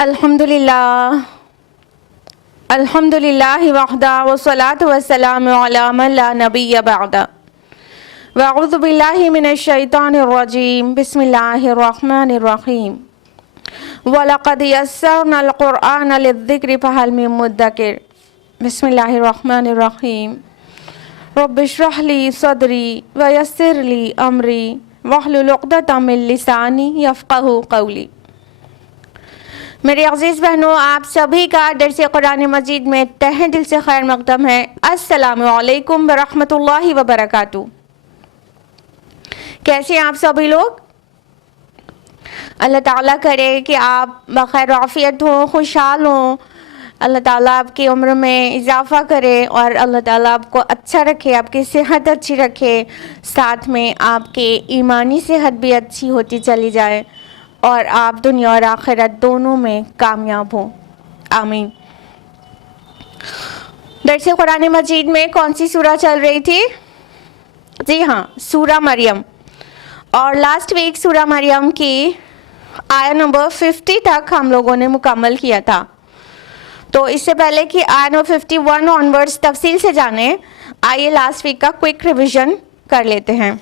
الحمدللہ وحدہ والصلاة والسلام علی من لا نبی بعدہ واعوذ باللہ من الشیطان الرجیم بسم اللہ الرحمن الرحیم وَلَقَدْ يَسَّرْنَا الْقُرْآنَ لِلذِّكْرِ فَهَلْ مِن مُدَّكِرٍ بسم اللہ الرحمن الرحیم رب اشرح لی صدری ویسر لی امری واحلل عقدۃ من لسانی یفقہوا قولی۔ میرے عزیز بہنوں، آپ سبھی کا درس قرآن مجید میں تہہ دل سے خیر مقدم ہے۔ السلام علیکم ورحمۃ اللہ وبرکاتہ۔ کیسے ہیں آپ سبھی لوگ؟ اللہ تعالیٰ کرے کہ آپ بخیر عافیت ہوں، خوشحال ہوں، اللہ تعالیٰ آپ کی عمر میں اضافہ کرے اور اللہ تعالیٰ آپ کو اچھا رکھے، آپ کی صحت اچھی رکھے، ساتھ میں آپ کی ایمانی صحت بھی اچھی ہوتی چلی جائے اور آپ دنیا اور آخرت دونوں میں کامیاب ہوں، آمین۔ درس قرآن مجید میں کون سی سورہ چل رہی تھی؟ جی ہاں، سورہ مریم، اور لاسٹ ویک سورہ مریم کی آیت نمبر 50 تک ہم لوگوں نے مکمل کیا تھا۔ تو اس سے پہلے کہ آیت نمبر 51 آنورڈز تفصیل سے جانیں، آئیے لاسٹ ویک کا کوئک ریویژن کر لیتے ہیں۔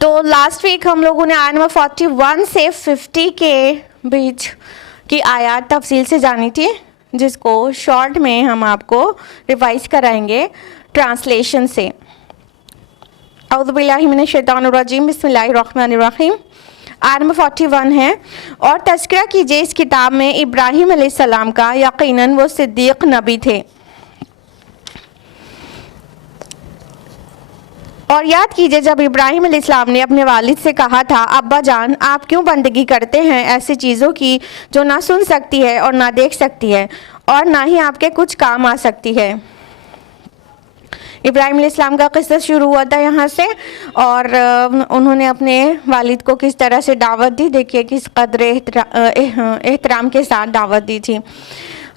تو لاسٹ ویک ہم لوگوں نے آیت نمبر 41 سے 50 کے بیچ کی آیات تفصیل سے جانی تھی، جس کو شارٹ میں ہم آپ کو ریوائز کرائیں گے ٹرانسلیشن سے۔ اعوذ باللہ من الشیطان الرجیم بسم اللہ الرحمن الرحیم۔ آیت نمبر 41 ہے، اور تذکرہ کیجئے اس کتاب میں ابراہیم علیہ السلام کا، یقیناً وہ صدیق نبی تھے۔ اور یاد کیجئے جب ابراہیم علیہ السلام نے اپنے والد سے کہا تھا، ابا جان آپ کیوں بندگی کرتے ہیں ایسی چیزوں کی جو نہ سن سکتی ہے اور نہ دیکھ سکتی ہے اور نہ ہی آپ کے کچھ کام آ سکتی ہے۔ ابراہیم علیہ السلام کا قصہ شروع ہوا تھا یہاں سے، اور انہوں نے اپنے والد کو کس طرح سے دعوت دی، دیکھیے کس قدر احترام کے ساتھ دعوت دی تھی۔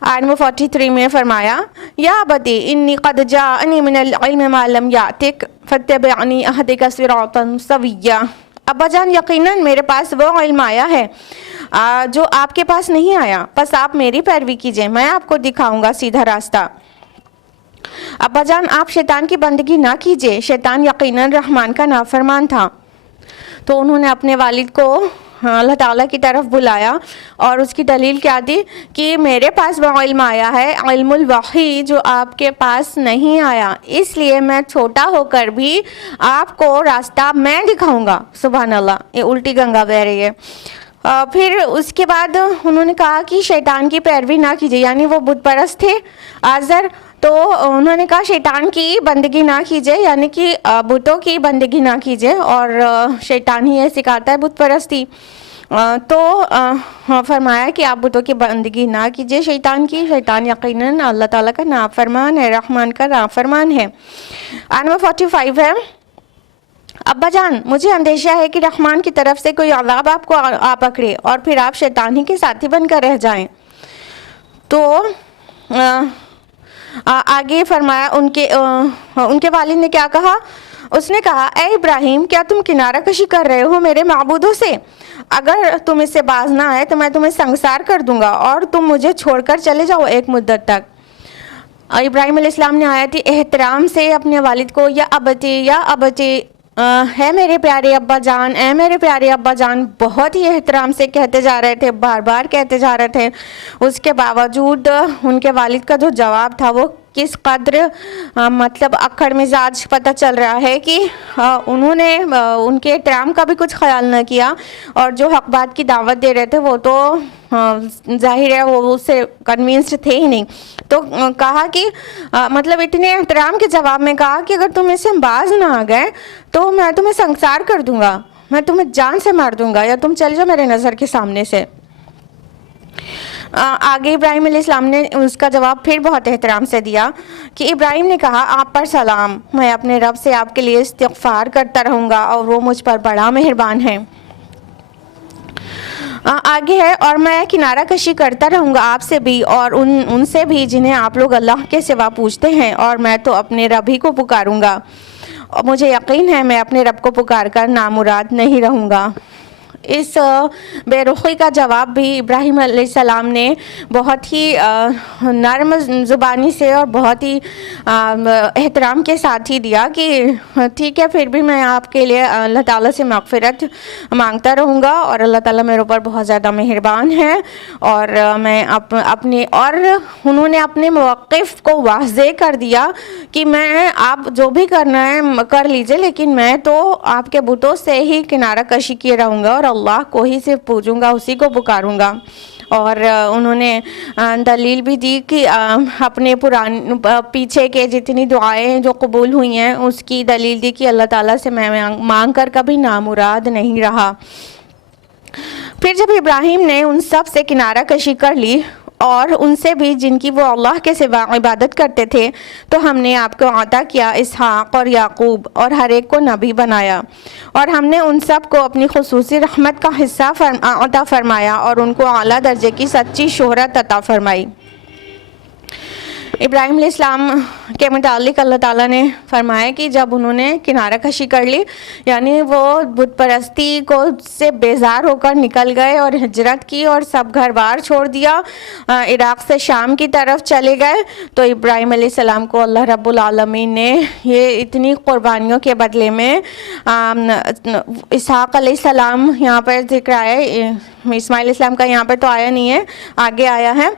آیت نمبر 43 میں فرمایا، یا ابتی انی قد جاءنی من العلم ما لم یأتک فاتبعنی اہدک صراطا سویا۔ ابا جان یقیناً میرے پاس وہ علم آیا ہے جو آپ کے پاس نہیں آیا، بس آپ میری پیروی کیجئے، میں آپ کو دکھاؤں گا سیدھا راستہ۔ ابا جان آپ شیطان کی بندگی نہ کیجئے، شیطان یقیناً رحمان کا نافرمان تھا۔ تو انہوں نے اپنے والد کو اللہ تعالیٰ کی طرف بلایا، اور اس کی دلیل کیا دی کہ میرے پاس وہ علم آیا ہے، علم الوحی، جو آپ کے پاس نہیں آیا، اس لیے میں چھوٹا ہو کر بھی آپ کو راستہ میں دکھاؤں گا۔ سبحان اللہ، یہ الٹی گنگا بہہ رہی ہے۔ پھر اس کے بعد انہوں نے کہا کہ شیطان کی پیروی نہ کیجیے، یعنی وہ بت پرست تھے آزر، تو انہوں نے کہا شیطان کی بندگی نہ کیجیے، یعنی کہ بتوں کی بندگی نہ کیجیے، اور شیطان ہی یہ سکھاتا ہے بت پرستی۔ تو فرمایا کہ آپ بتوں کی بندگی نہ کیجیے شیطان کی، شیطان یقیناً اللہ تعالیٰ کا نافرمان ہے، رحمان کا نافرمان ہے۔ آیت نمبر 45 ہے، ابا جان مجھے اندیشہ ہے کہ رحمان کی طرف سے کوئی عذاب آپ کو آ پکڑے اور پھر آپ شیطان ہی کے ساتھی بن کر رہ جائیں۔ تو آگے فرمایا ان کے والد نے کیا کہا؟ اس نے کہا، اے ابراہیم کیا تم کنارہ کشی کر رہے ہو میرے معبودوں سے؟ اگر تم اس سے باز نہ آئے تو میں تمہیں سنگسار کر دوں گا اور تم مجھے چھوڑ کر چلے جاؤ ایک مدت تک۔ ابراہیم علیہ السلام نے آیت احترام سے اپنے والد کو یا ابتی ہے میرے پیارے ابا جان، اے میرے پیارے ابا جان، بہت ہی احترام سے کہتے جا رہے تھے، بار بار کہتے جا رہے تھے۔ اس کے باوجود ان کے والد کا جو جواب تھا وہ کس قدر مطلب اکڑ مزاج پتہ چل رہا ہے کہ انہوں نے ان کے احترام کا بھی کچھ خیال نہ کیا، اور جو حق بات کی دعوت دے رہے تھے وہ تو ظاہر ہے وہ اس سے کنوینسڈ تھے ہی نہیں۔ تو کہا کہ مطلب اتنے احترام کے جواب میں کہا کہ اگر تم اس سے باز نہ آ گئے تو میں تمہیں سنگسار کر دوں گا، میں تمہیں جان سے مار دوں گا، یا تم چل جاؤ میرے نظر کے سامنے سے۔ آگے ابراہیم علیہ السلام نے اس کا جواب پھر بہت احترام سے دیا کہ ابراہیم نے کہا، آپ پر سلام، میں اپنے رب سے آپ کے لیے استغفار کرتا رہوں گا اور وہ مجھ پر بڑا مہربان ہے۔ آگے ہے، اور میں کنارہ کشی کرتا رہوں گا آپ سے بھی اور ان سے بھی جنہیں آپ لوگ اللہ کے سوا پوجتے ہیں، اور میں تو اپنے رب ہی کو پکاروں گا، اور مجھے یقین ہے میں اپنے رب کو پکار کر نامراد نہیں رہوں گا۔ اس بے رخی کا جواب بھی ابراہیم علیہ السلام نے بہت ہی نرم زبانی سے اور بہت ہی احترام کے ساتھ ہی دیا کہ ٹھیک ہے، پھر بھی میں آپ کے لیے اللہ تعالیٰ سے مغفرت مانگتا رہوں گا، اور اللہ تعالیٰ میرے اوپر بہت زیادہ مہربان ہے، اور میں اپنے اور انہوں نے اپنے موقف کو واضح کر دیا کہ میں آپ جو بھی کرنا ہے کر لیجئے، لیکن میں تو آپ کے بتوں سے ہی کنارہ کشی کیے رہوں گا اور اللہ کو ہی صرف پوجوں گا، اسی کو پکاروں گا۔ اور انہوں نے دلیل بھی دی کہ اپنے پیچھے کے جتنی دعائیں جو قبول ہوئی ہیں اس کی دلیل دی کہ اللہ تعالیٰ سے میں مانگ کر کبھی نامراد نہیں رہا۔ پھر جب ابراہیم نے ان سب سے کنارہ کشی کر لی اور ان سے بھی جن کی وہ اللہ کے سوا عبادت کرتے تھے، تو ہم نے آپ کو عطا کیا اسحاق اور یعقوب، اور ہر ایک کو نبی بنایا، اور ہم نے ان سب کو اپنی خصوصی رحمت کا حصہ عطا فرمایا اور ان کو اعلیٰ درجے کی سچی شہرت عطا فرمائی۔ ابراہیم علیہ السلام کے متعلق اللہ تعالیٰ نے فرمایا کہ جب انہوں نے کنارہ کشی کر لی، یعنی وہ بت پرستی کو سے بیزار ہو کر نکل گئے اور ہجرت کی اور سب گھر بار چھوڑ دیا، عراق سے شام کی طرف چلے گئے، تو ابراہیم علیہ السلام کو اللہ رب العالمین نے یہ اتنی قربانیوں کے بدلے میں اسحاق علیہ السلام یہاں پر ذکر آیا ہے، اسماعیل علیہ السلام کا یہاں پر تو آیا نہیں ہے، آگے آیا ہے،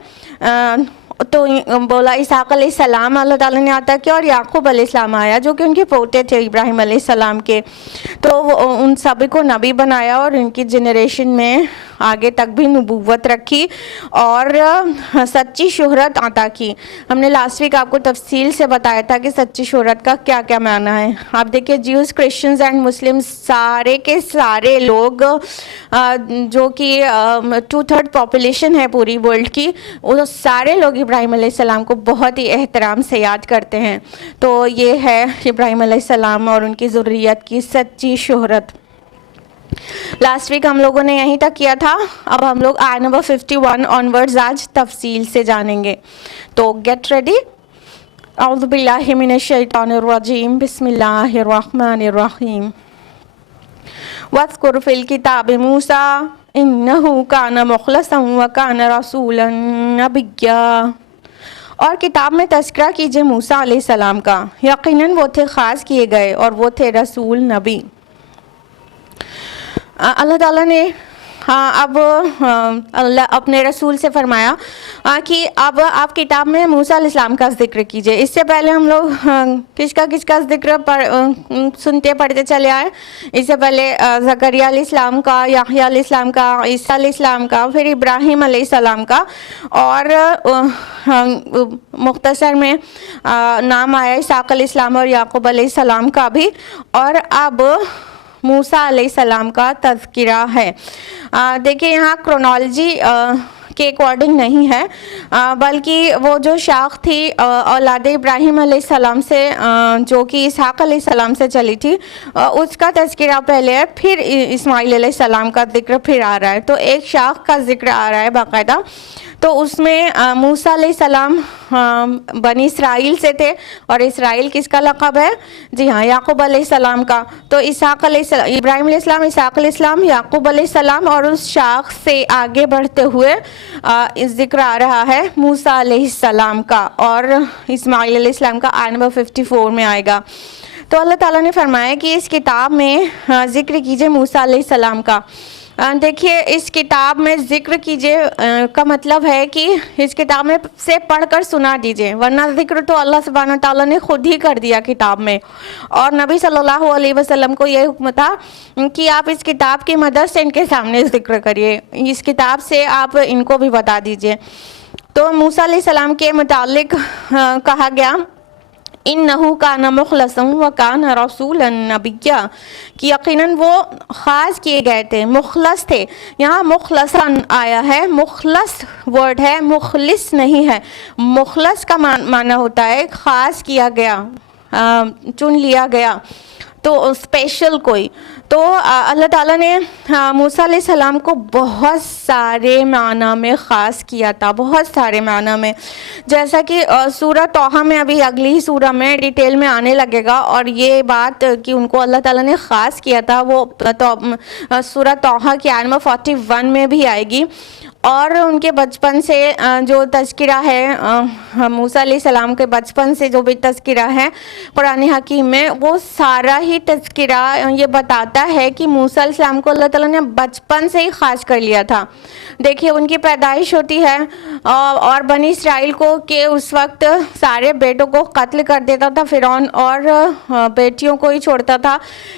تو بولا اسحاق علیہ السلام اللہ تعالیٰ نے عطا کیا، اور یعقوب علیہ السلام آیا جو کہ ان کے پوتے تھے ابراہیم علیہ السلام کے، تو ان سبھی کو نبی بنایا اور ان کی جنریشن میں آگے تک بھی نبوت رکھی اور سچی شہرت عطا کی۔ ہم نے لاسٹ ویک آپ کو تفصیل سے بتایا تھا کہ سچی شہرت کا کیا کیا معنی ہے۔ آپ دیکھیں جیوز، کرسچنز اینڈ مسلم سارے کے سارے لوگ جو کہ 2/3 پاپولیشن ہے پوری ورلڈ کی، وہ سارے لوگ ابراہیم علیہ السلام کو بہت ہی احترام سے یاد کرتے ہیں۔ تو یہ ہے ابراہیم علیہ السلام اور ان کی ذریت کی سچی شہرت۔ لاسٹ ویک ہم لوگوں نے یہیں تک کیا تھا، اب ہم لوگ آیت نمبر 51 آنورڈز آج تفصیل سے جانیں گے، تو گیٹ ریڈی۔ اعوذ باللہ من الشیطان الرجیم، بسم اللہ الرحمن الرحیم۔ وَاذْكُرْ فِي الْكِتَابِ مُوسَىٰ إِنَّهُ كَانَ مُخْلَصًا وَكَانَ رَسُولًا نَبِيًّا۔ اور کتاب میں تذکرہ کیجئے موسیٰ علیہ السلام کا، یقیناً وہ تھے خاص کیے گئے اور وہ تھے رسول نبی۔ اللہ تعالیٰ نے اب اللہ اپنے رسول سے فرمایا کہ اب آپ کتاب میں موسیٰ علیہ السلام کا ذکر کیجئے۔ اس سے پہلے ہم لوگ کس کا ذکر سنتے پڑھتے چلے آئے۔ اس سے پہلے زکریا علیہ السلام کا، یحییٰ علیہ السلام کا، عیسیٰ علیہ السلام کا، پھر ابراہیم علیہ السلام کا، اور مختصر میں نام آیا اسحاق علیہ السلام اور یعقوب علیہ السلام کا بھی، اور اب موسیٰ علیہ السلام کا تذکرہ ہے۔ دیکھیں یہاں کرونالوجی کے اکارڈنگ نہیں ہے، بلکہ وہ جو شاخ تھی اولاد ابراہیم علیہ السلام سے جو کہ اسحاق علیہ السلام سے چلی تھی، اس کا تذکرہ پہلے ہے، پھر اسماعیل علیہ السلام کا ذکر پھر آ رہا ہے، تو ایک شاخ کا ذکر آ رہا ہے باقاعدہ۔ تو اس میں موسیٰ علیہ السلام بنی اسرائیل سے تھے، اور اسرائیل کس کا لقب ہے؟ جی ہاں، یعقوب علیہ السلام کا۔ تو اسحاق علیہ السلام، ابراہیم علیہ السلام، اسحاق علیہ السلام، یعقوب علیہ السلام، اور اس شاخ سے آگے بڑھتے ہوئے ذکر آ رہا ہے موسیٰ علیہ السلام کا، اور اسماعیل علیہ السلام کا آیت نمبر 54 میں آئے گا۔ تو اللہ تعالیٰ نے فرمایا کہ اس کتاب میں ذکر کیجئے موسیٰ علیہ السلام کا۔ دیکھیے اس کتاب میں ذکر کیجئے کا مطلب ہے کہ اس کتاب میں سے پڑھ کر سنا دیجئے، ورنہ ذکر تو اللہ سبحانہ تعالیٰ نے خود ہی کر دیا کتاب میں، اور نبی صلی اللہ علیہ وسلم کو یہ حکم تھا کہ آپ اس کتاب کی مدد سے ان کے سامنے ذکر کریے، اس کتاب سے آپ ان کو بھی بتا دیجئے۔ تو موسیٰ علیہ السلام کے متعلق کہا گیا اِنَّهُ كَانَ مُخْلَصًا وَكَانَ رَسُولًا نَبِيًّا، کہ یقیناً وہ خاص کیے گئے تھے، مخلص تھے۔ یہاں مخلصاً آیا ہے، مخلص ورڈ ہے، مخلص نہیں ہے۔ مخلص کا معنی ہوتا ہے خاص کیا گیا، چن لیا گیا۔ تو اسپیشل کوئی. تو اللہ تعالیٰ نے موسیٰ علیہ السلام کو بہت سارے معنی میں خاص کیا تھا, بہت سارے معنی میں, جیسا کہ سورہ طٰہٰ میں ابھی اگلی سورہ میں ڈیٹیل میں آنے لگے گا. اور یہ بات کہ ان کو اللہ تعالیٰ نے خاص کیا تھا وہ سورہ طٰہٰ کی آیت نمبر 41 میں بھی آئے گی. اور ان کے بچپن سے جو تذکرہ ہے, موسیٰ علیہ السلام کے بچپن سے جو بھی تذکرہ ہے قرآن حکیم میں, وہ سارا ہی تذکرہ یہ بتاتا ہے کہ موسیٰ علیہ السلام کو اللہ تعالیٰ نے بچپن سے ہی خاص کر لیا تھا. دیکھیے ان کی پیدائش ہوتی ہے اور بنی اسرائیل کو کہ اس وقت سارے بیٹوں کو قتل کر دیتا تھا فرعون اور بیٹیوں کو ہی چھوڑتا تھا,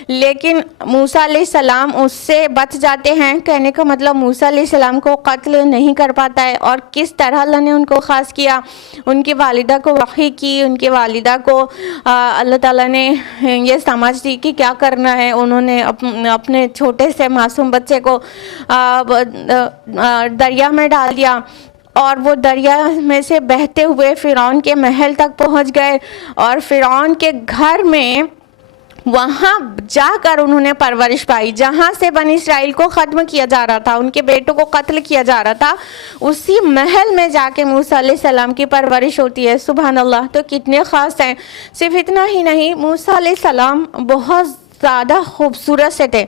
لیکن موسیٰ علیہ السلام اس سے بچ جاتے ہیں. کہنے کا مطلب موسیٰ علیہ السلام کو قتل نہیں کر پاتا ہے. اور کس طرح اللہ نے ان کو خاص کیا, ان کی والدہ کو وحی کی, ان کی والدہ کو اللہ تعالیٰ نے یہ سمجھ دی کہ کیا کرنا ہے. انہوں نے اپنے چھوٹے سے معصوم بچے کو دریا میں ڈال دیا اور وہ دریا میں سے بہتے ہوئے فرعون کے محل تک پہنچ گئے, اور فرعون کے گھر میں وہاں جا کر انہوں نے پرورش پائی. جہاں سے بنی اسرائیل کو ختم کیا جا رہا تھا, ان کے بیٹوں کو قتل کیا جا رہا تھا, اسی محل میں جا کے موسیٰ علیہ السلام کی پرورش ہوتی ہے. سبحان اللہ. تو کتنے خاص ہیں. صرف اتنا ہی نہیں, موسیٰ علیہ السلام بہت زیادہ خوبصورت سے تھے.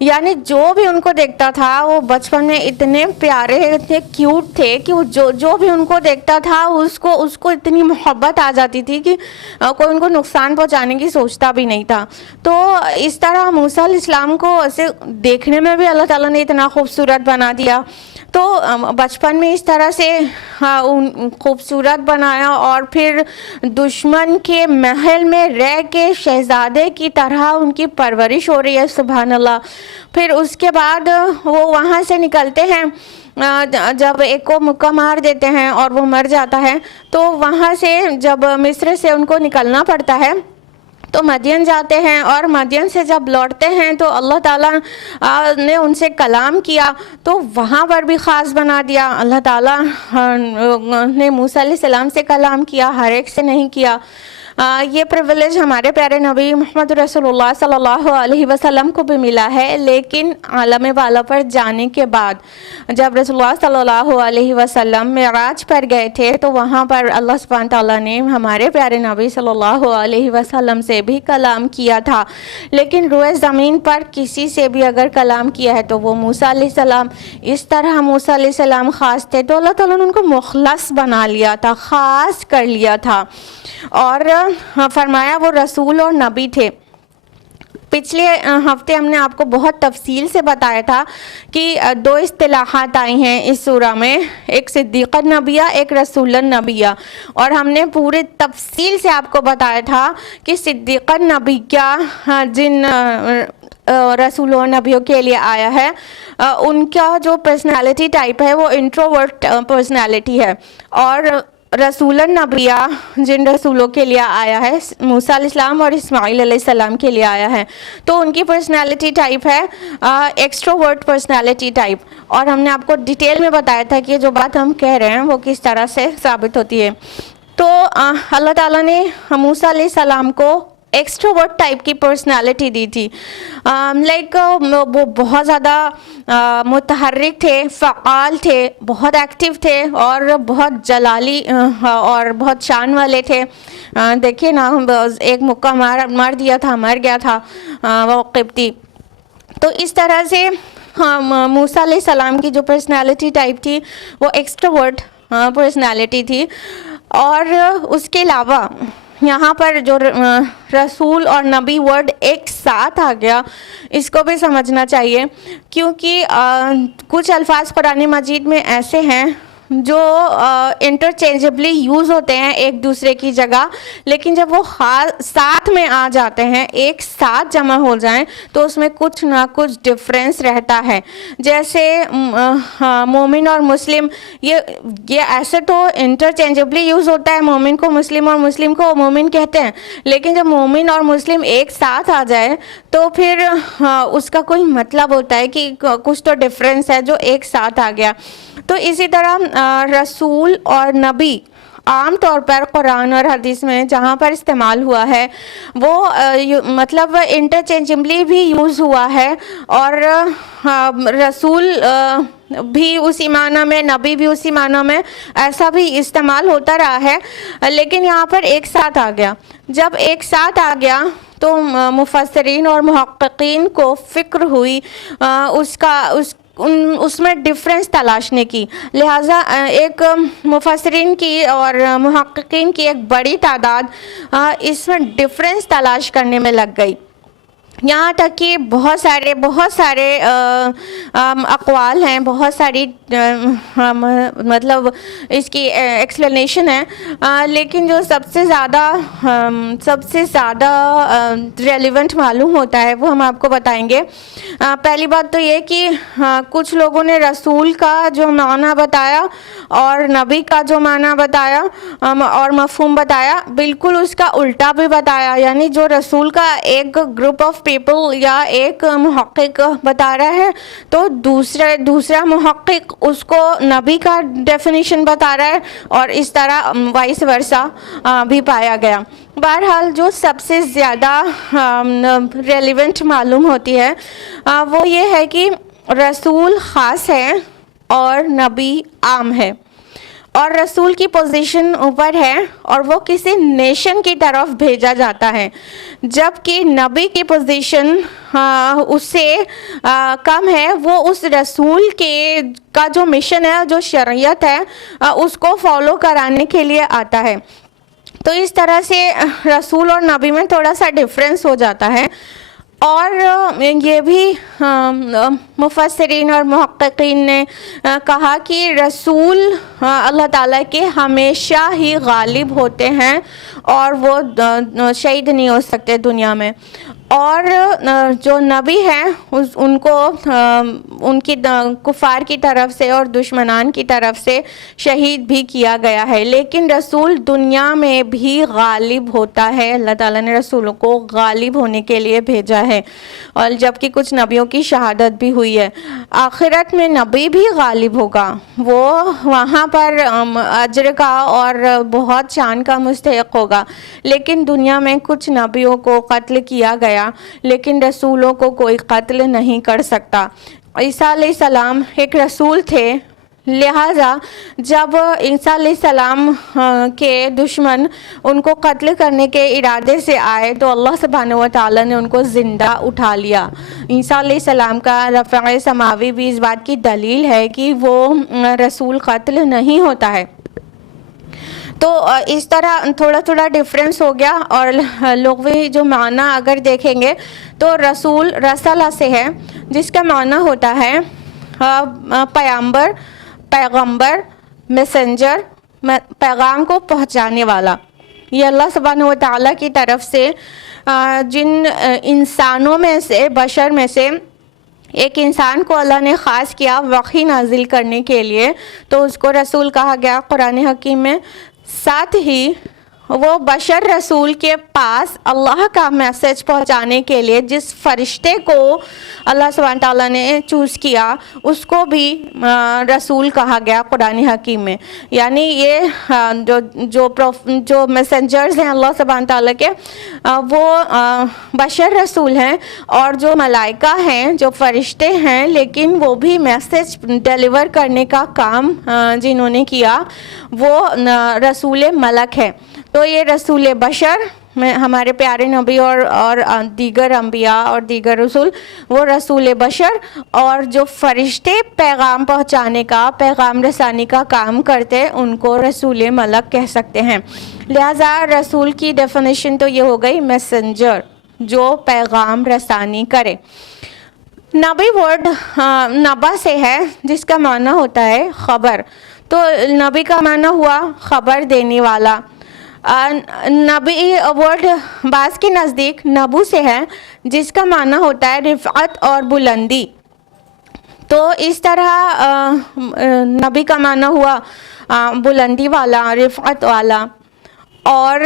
یعنی جو بھی ان کو دیکھتا تھا وہ بچپن میں اتنے پیارے, اتنے کیوٹ تھے کہ وہ جو بھی ان کو دیکھتا تھا اس کو اتنی محبت آ جاتی تھی کہ کوئی ان کو نقصان پہنچانے کی سوچتا بھی نہیں تھا. تو اس طرح موسیٰ علیہ السلام کو ایسے دیکھنے میں بھی اللہ تعالیٰ نے اتنا خوبصورت بنا دیا. تو بچپن میں اس طرح سے خوبصورت بنایا, اور پھر دشمن کے محل میں رہ کے شہزادے کی طرح ان کی پرورش ہو رہی ہے. سبحان اللہ. پھر اس کے بعد وہ وہاں سے نکلتے ہیں, جب ایک کو مکہ مار دیتے ہیں اور وہ مر جاتا ہے, تو وہاں سے جب مصر سے ان کو نکلنا پڑتا ہے تو مدین جاتے ہیں, اور مدین سے جب لوٹتے ہیں تو اللہ تعالیٰ نے ان سے کلام کیا, تو وہاں پر بھی خاص بنا دیا. اللہ تعالیٰ نے موسیٰ علیہ السلام سے کلام کیا, ہر ایک سے نہیں کیا. یہ پریویلیج ہمارے پیارے نبی محمد رسول اللہ صلی اللہ علیہ وسلم کو بھی ملا ہے, لیکن عالم بالا پر جانے کے بعد جب رسول اللہ صلی اللہ علیہ وسلم معراج پر گئے تھے تو وہاں پر اللہ سبحانہ تعالیٰ نے ہمارے پیارے نبی صلی اللہ علیہ وسلم سے بھی کلام کیا تھا. لیکن روئے زمین پر کسی سے بھی اگر کلام کیا ہے تو وہ موسیٰ علیہ السلام. اس طرح موسیٰ علیہ السلام خاص تھے, تو اللہ تعالیٰ نے ان کو مخلص بنا لیا تھا, خاص کر لیا تھا, اور فرمایا وہ رسول اور نبی تھے. پچھلے ہفتے ہم نے آپ کو بہت تفصیل سے بتایا تھا کہ 2 اصطلاحات آئی ہیں اس سورہ میں, ایک صدیقہ نبیہ, ایک رسول نبیہ. اور ہم نے پورے تفصیل سے آپ کو بتایا تھا کہ صدیقہ نبی کیا جن رسولوں اور نبیوں کے لیے آیا ہے, ان کا جو پرسنالٹی ٹائپ ہے وہ انٹروورٹ پرسنالٹی ہے, اور رسول النبیہ جن رسولوں کے لیے آیا ہے موسیٰ علیہ السلام اور اسماعیل علیہ السلام کے لیے آیا ہے, تو ان کی پرسنالٹی ٹائپ ہے ایکسٹروورٹ پرسنالٹی ٹائپ. اور ہم نے آپ کو ڈیٹیل میں بتایا تھا کہ جو بات ہم کہہ رہے ہیں وہ کس طرح سے ثابت ہوتی ہے. تو اللہ تعالیٰ نے موسیٰ علیہ السلام کو ایکسٹروورٹ ٹائپ کی پرسنالٹی دی تھی. لائک وہ بہت زیادہ متحرک تھے, فعال تھے, بہت ایکٹیو تھے, اور بہت جلالی اور بہت شان والے تھے. دیکھیے نا, ایک مکہ مار دیا تھا, مر گیا تھا وہ قبطی. تو اس طرح سے موسیٰ علیہ السلام کی جو پرسنالٹی ٹائپ تھی وہ ایکسٹروورٹ پرسنالٹی تھی. اور اس کے علاوہ یہاں پر جو رسول اور نبی ورڈ ایک ساتھ آ گیا, اس کو بھی سمجھنا چاہیے, کیونکہ کچھ الفاظ قرآن مجید میں ایسے ہیں جو انٹرچینجبلی یوز ہوتے ہیں ایک دوسرے کی جگہ, لیکن جب وہ ساتھ میں آ جاتے ہیں, ایک ساتھ جمع ہو جائیں, تو اس میں کچھ نہ کچھ ڈفرینس رہتا ہے. جیسے مومن اور مسلم, یہ ایسے تو انٹرچینجبلی یوز ہوتا ہے, مومن کو مسلم اور مسلم کو مومن کہتے ہیں, لیکن جب مومن اور مسلم ایک ساتھ آ جائے تو پھر اس کا کوئی مطلب ہوتا ہے کہ کچھ تو ڈفرینس ہے جو ایک ساتھ آ گیا. تو اسی طرح رسول اور نبی عام طور پر قرآن اور حدیث میں جہاں پر استعمال ہوا ہے وہ مطلب انٹرچینجبلی بھی یوز ہوا ہے، اور رسول بھی اسی معنی میں، نبی بھی اسی معنی میں ایسا بھی استعمال ہوتا رہا ہے، لیکن یہاں پر ایک ساتھ آ گیا۔ جب ایک ساتھ آ گیا تو مفسرین اور محققین کو فکر ہوئی اس میں ڈفرینس تلاشنے کی، لہٰذا ایک مفسرین کی اور محققین کی ایک بڑی تعداد اس میں ڈفرینس تلاش کرنے میں لگ گئی، یہاں تک کہ بہت سارے اقوال ہیں، بہت ساری مطلب اس کی ایکسپلینیشن ہے، لیکن جو سب سے زیادہ ریلیونٹ معلوم ہوتا ہے وہ ہم آپ کو بتائیں گے۔ پہلی بات تو یہ کہ کچھ لوگوں نے رسول کا جو معنی بتایا اور نبی کا جو معنی بتایا اور مفہوم بتایا، بالکل اس کا الٹا بھی بتایا، یعنی جو رسول کا ایک گروپ آف پیپل یا ایک محقق بتا رہا ہے تو دوسرا محقق اس کو نبی کا ڈیفینیشن بتا رہا ہے، اور اس طرح وائس ورثہ بھی پایا گیا۔ بہرحال جو سب سے زیادہ ریلیونٹ معلوم ہوتی ہے وہ یہ ہے کہ رسول خاص ہے اور نبی عام ہے، اور رسول کی پوزیشن اوپر ہے اور وہ کسی نیشن کی طرف بھیجا جاتا ہے، جبکہ نبی کی پوزیشن اس سے کم ہے، وہ اس رسول کا جو مشن ہے، جو شریعت ہے، اس کو فالو کرانے کے لیے آتا ہے۔ تو اس طرح سے رسول اور نبی میں تھوڑا سا ڈفرینس ہو جاتا ہے، اور یہ بھی مفسرین اور محققین نے کہا کہ رسول اللہ تعالیٰ کے ہمیشہ ہی غالب ہوتے ہیں اور وہ شہید نہیں ہو سکتے دنیا میں، اور جو نبی ہیں ان کو ان کی کفار کی طرف سے اور دشمنان کی طرف سے شہید بھی کیا گیا ہے، لیکن رسول دنیا میں بھی غالب ہوتا ہے۔ اللہ تعالیٰ نے رسولوں کو غالب ہونے کے لیے بھیجا ہے، اور جبکہ کچھ نبیوں کی شہادت بھی ہوئی ہے۔ آخرت میں نبی بھی غالب ہوگا، وہ وہاں پر اجر کا اور بہت شان کا مستحق ہوگا، لیکن دنیا میں کچھ نبیوں کو قتل کیا گیا، لیکن رسولوں کو کوئی قتل نہیں کر سکتا۔ عیسیٰ علیہ السلام ایک رسول تھے، لہٰذا جب عیسیٰ علیہ السلام کے دشمن ان کو قتل کرنے کے ارادے سے آئے تو اللہ سبحانہ و تعالیٰ نے ان کو زندہ اٹھا لیا۔ عیسیٰ علیہ السلام کا رفع سماوی بھی اس بات کی دلیل ہے کہ وہ رسول قتل نہیں ہوتا ہے۔ تو اس طرح تھوڑا ڈفرینس ہو گیا، اور لغوی جو معنی اگر دیکھیں گے تو رسول رسالہ سے ہے، جس کا معنی ہوتا ہے پیغمبر، میسنجر، پیغام کو پہنچانے والا۔ یہ اللہ سبحانہ و تعالیٰ کی طرف سے جن انسانوں میں سے، بشر میں سے ایک انسان کو اللہ نے خاص کیا وحی نازل کرنے کے لیے، تو اس کو رسول کہا گیا قرآن حکیم میں۔ ساتھ ہی وہ بشر رسول کے پاس اللہ کا میسج پہنچانے کے لیے جس فرشتے کو اللہ سبحانہ تعالیٰ نے چوز کیا، اس کو بھی رسول کہا گیا قرآن حکیم میں۔ یعنی یہ جو میسنجرز ہیں اللہ سبحانہ تعالیٰ کے، وہ بشر رسول ہیں، اور جو ملائکہ ہیں، جو فرشتے ہیں، لیکن وہ بھی میسج ڈیلیور کرنے کا کام جنہوں نے کیا وہ رسول ملک ہے۔ تو یہ رسول بشر میں ہمارے پیارے نبی اور دیگر انبیاء اور دیگر رسول، وہ رسول بشر، اور جو فرشتے پیغام پہنچانے کا، پیغام رسانی کا کام کرتے، ان کو رسول ملک کہہ سکتے ہیں۔ لہٰذا رسول کی ڈیفینیشن تو یہ ہو گئی میسنجر، جو پیغام رسانی کرے۔ نبی ورڈ نبا سے ہے، جس کا معنی ہوتا ہے خبر، تو نبی کا معنی ہوا خبر دینے والا۔ نبی ورڈ بعض کے نزدیک نبو سے ہے، جس کا معنی ہوتا ہے رفعت اور بلندی۔ تو اس طرح نبی کا معنی ہوا بلندی والا، رفعت والا، اور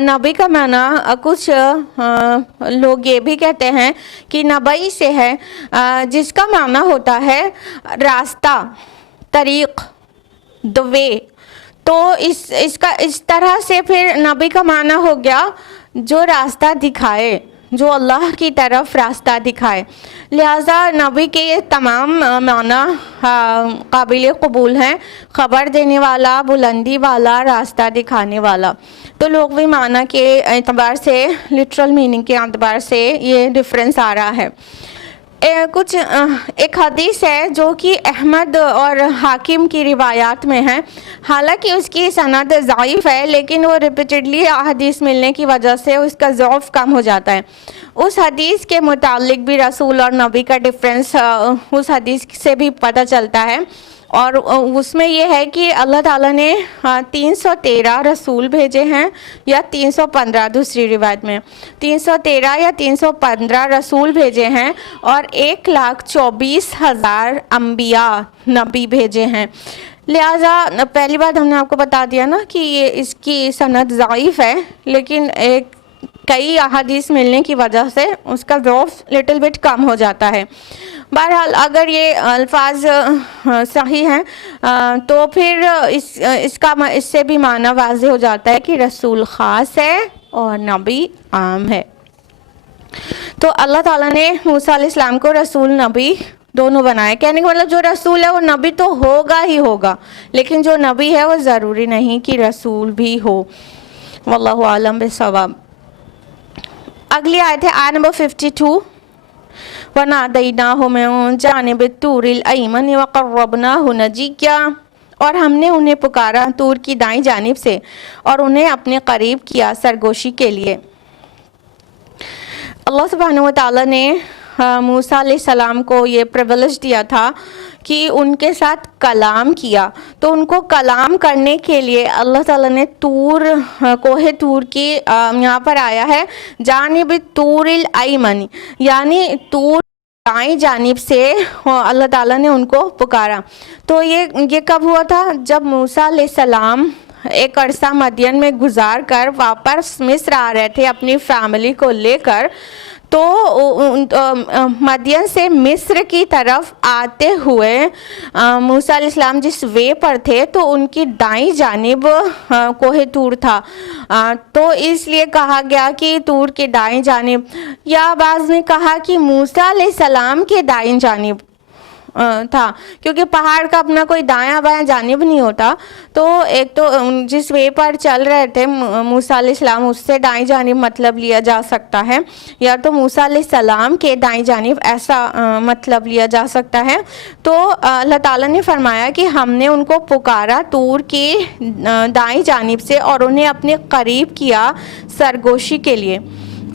نبی کا معنی کچھ لوگ یہ بھی کہتے ہیں کہ نبی سے ہے، جس کا معنی ہوتا ہے راستہ، طریق، the way۔ تو اس طرح سے پھر نبی کا معنی ہو گیا جو راستہ دکھائے، جو اللہ کی طرف راستہ دکھائے. لہٰذا نبی کے یہ تمام معنی قابل قبول ہیں، خبر دینے والا، بلندی والا، راستہ دکھانے والا. تو لغوی معنی کے اعتبار سے، لٹرل میننگ کے اعتبار سے یہ ڈفرینس آ رہا ہے. ایک حدیث ہے جو کہ احمد اور حاکم کی روایات میں ہے، حالانکہ اس کی سند ضعیف ہے، لیکن وہ ریپیٹڈلی حدیث ملنے کی وجہ سے اس کا ضعف کم ہو جاتا ہے. اس حدیث کے متعلق بھی رسول اور نبی کا ڈفرینس اس حدیث سے بھی پتہ چلتا ہے، اور اس میں یہ ہے کہ اللہ تعالیٰ نے 313 رسول بھیجے ہیں، یا 315 دوسری روایت میں 313 یا 315 رسول بھیجے ہیں، اور 1,24,000 انبیاء نبی بھیجے ہیں. لہٰذا پہلی بات ہم نے آپ کو بتا دیا نا کہ یہ اس کی سند ضعیف ہے، لیکن کئی احادیث ملنے کی وجہ سے اس کا ضعف لٹل بٹ کم ہو جاتا ہے. بہرحال اگر یہ الفاظ صحیح ہیں تو پھر اس سے بھی معنی واضح ہو جاتا ہے کہ رسول خاص ہے اور نبی عام ہے. تو اللہ تعالیٰ نے موسیٰ علیہ السلام کو رسول نبی دونوں بنائے. کہنے کا مطلب جو رسول ہے وہ نبی تو ہوگا ہی ہوگا، لیکن جو نبی ہے وہ ضروری نہیں کہ رسول بھی ہو. واللہ عالم بالصواب. اگلی آیت ہے آیت نمبر 52. وَنَادَيْنَاهُ مِن جَانِبِ الطُّورِ الْأَيْمَنِ وَقَرَّبْنَاهُ نَجِيًّا، اور ہم نے انہیں پکارا طور کی دائیں جانب سے اور انہیں اپنے قریب کیا سرگوشی کے لیے. اللہ سبحانہ و تعالیٰ نے موسیٰ علیہ السلام کو یہ پریویلیج دیا تھا کہ ان کے ساتھ کلام کیا. تو ان کو کلام کرنے کے لیے اللہ تعالیٰ نے کوہ طور کی یہاں پر آیا ہے جانب طور الایمن، یعنی طور دائیں جانب سے اللہ تعالیٰ نے ان کو پکارا. تو یہ کب ہوا تھا؟ جب موسیٰ علیہ السلام ایک عرصہ مدین میں گزار کر واپس مصر آ رہے تھے اپنی فیملی کو لے کر. تو مدین سے مصر کی طرف آتے ہوئے موسیٰ علیہ السلام جس وے پر تھے تو ان کی دائیں جانب کوہ طور تھا. تو اس لیے کہا گیا کہ طور کے دائیں جانب، یا بعض نے کہا کہ موسیٰ علیہ السلام کے دائیں جانب تھا، کیونکہ پہاڑ کا اپنا کوئی دایاں بایاں جانب نہیں ہوتا. تو ایک تو جس وے پر چل رہے تھے موسیٰ علیہ السلام اس سے دائیں جانب مطلب لیا جا سکتا ہے، یا تو موسیٰ علیہ السلام کے دائیں جانب ایسا مطلب لیا جا سکتا ہے. تو اللہ تعالیٰ نے فرمایا کہ ہم نے ان کو پکارا طور کی دائیں جانب سے اور انہیں اپنے قریب کیا سرگوشی کے لیے.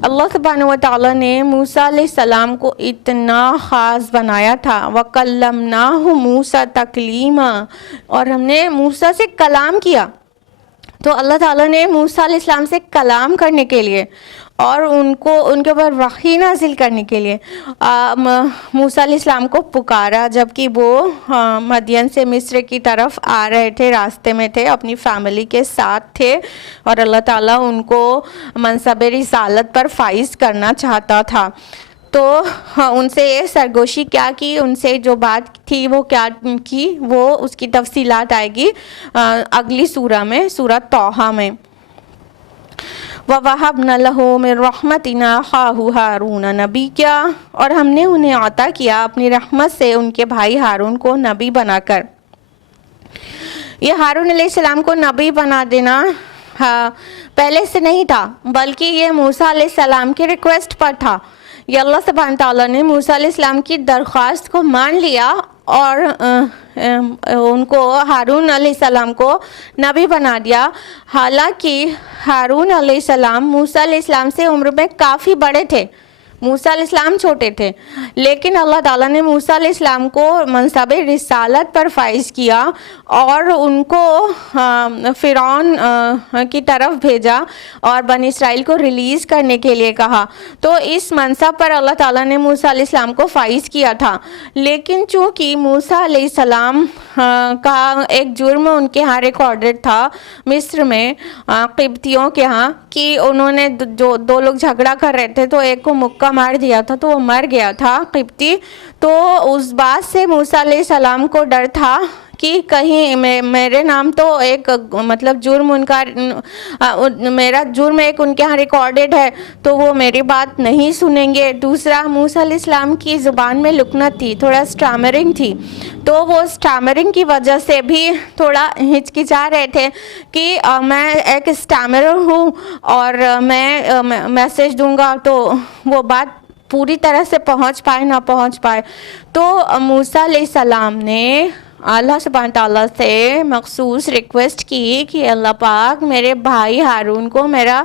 اللہ سبحانہ و تعالیٰ نے موسیٰ علیہ السلام کو اتنا خاص بنایا تھا. وَكَلَّمْنَاهُ مُوسَىٰ تَكْلِيمًا، اور ہم نے موسیٰ سے کلام کیا. تو اللہ تعالیٰ نے موسیٰ علیہ السلام سے کلام کرنے کے لیے اور ان کے اوپر وحی نازل کرنے کے لیے موسیٰ علیہ السلام کو پکارا، جبکہ وہ مدین سے مصر کی طرف آ رہے تھے، راستے میں تھے، اپنی فیملی کے ساتھ تھے، اور اللہ تعالیٰ ان کو منصب رسالت پر فائز کرنا چاہتا تھا. تو ان سے سرگوشی کیا کی، ان سے جو بات تھی وہ کیا کی، وہ اس کی تفصیلات آئے گی اگلی سورہ میں، سورہ طٰہٰ میں. وَوَهَبْنَا لَهُ مِن رَحْمَتِنَا أَخَاهُ هَارُونَ نَبِيًّا، اور ہم نے انہیں عطا کیا اپنی رحمت سے ان کے بھائی ہارون کو نبی بنا کر. یہ ہارون علیہ السلام کو نبی بنا دینا پہلے سے نہیں تھا، بلکہ یہ موسیٰ علیہ السلام کی ریکویسٹ پر تھا. یہ اللہ سبحانہ تعالیٰ نے موسیٰ علیہ السلام کی درخواست کو مان لیا اور ان کو ہارون علیہ السلام کو نبی بنا دیا. حالانکہ ہارون علیہ السلام موسیٰ علیہ السلام سے عمر میں کافی بڑے تھے، موسیٰ علیہ السلام چھوٹے تھے، لیکن اللہ تعالیٰ نے موسیٰ علیہ السلام کو منصب رسالت پر فائز کیا اور ان کو فرعون کی طرف بھیجا اور بنی اسرائیل کو ریلیز کرنے کے لیے کہا. تو اس منصب پر اللہ تعالیٰ نے موسیٰ علیہ السلام کو فائز کیا تھا. لیکن چونکہ موسیٰ علیہ السلام کا ایک جرم ان کے ہاں ریکارڈڈ تھا مصر میں قبطیوں کے ہاں، کہ انہوں نے جو دو لوگ جھگڑا کر رہے تھے تو ایک کو مکہ مار دیا تھا تو وہ مر گیا تھا قبطی. تو اس بات سے موسیٰ علیہ السلام کو ڈر تھا کہ کہیں میرے نام تو ایک مطلب جرم ان کا میرا جرم ایک ان کے ہاں ریکارڈڈ ہے تو وہ میری بات نہیں سنیں گے. دوسرا موسیٰ علیہ السلام کی زبان میں لکنت تھی, تھوڑا سٹامرنگ تھی, تو وہ سٹامرنگ کی وجہ سے بھی تھوڑا ہچکچا رہے تھے کہ میں ایک سٹامرر ہوں اور میں میسیج دوں گا تو وہ بات پوری طرح سے پہنچ پائے نہ پہنچ پائے. تو موسیٰ علیہ السلام نے اللہ سبحانہ تعالیٰ سے مخصوص ریکویسٹ کی کہ اللہ پاک میرے بھائی ہارون کو میرا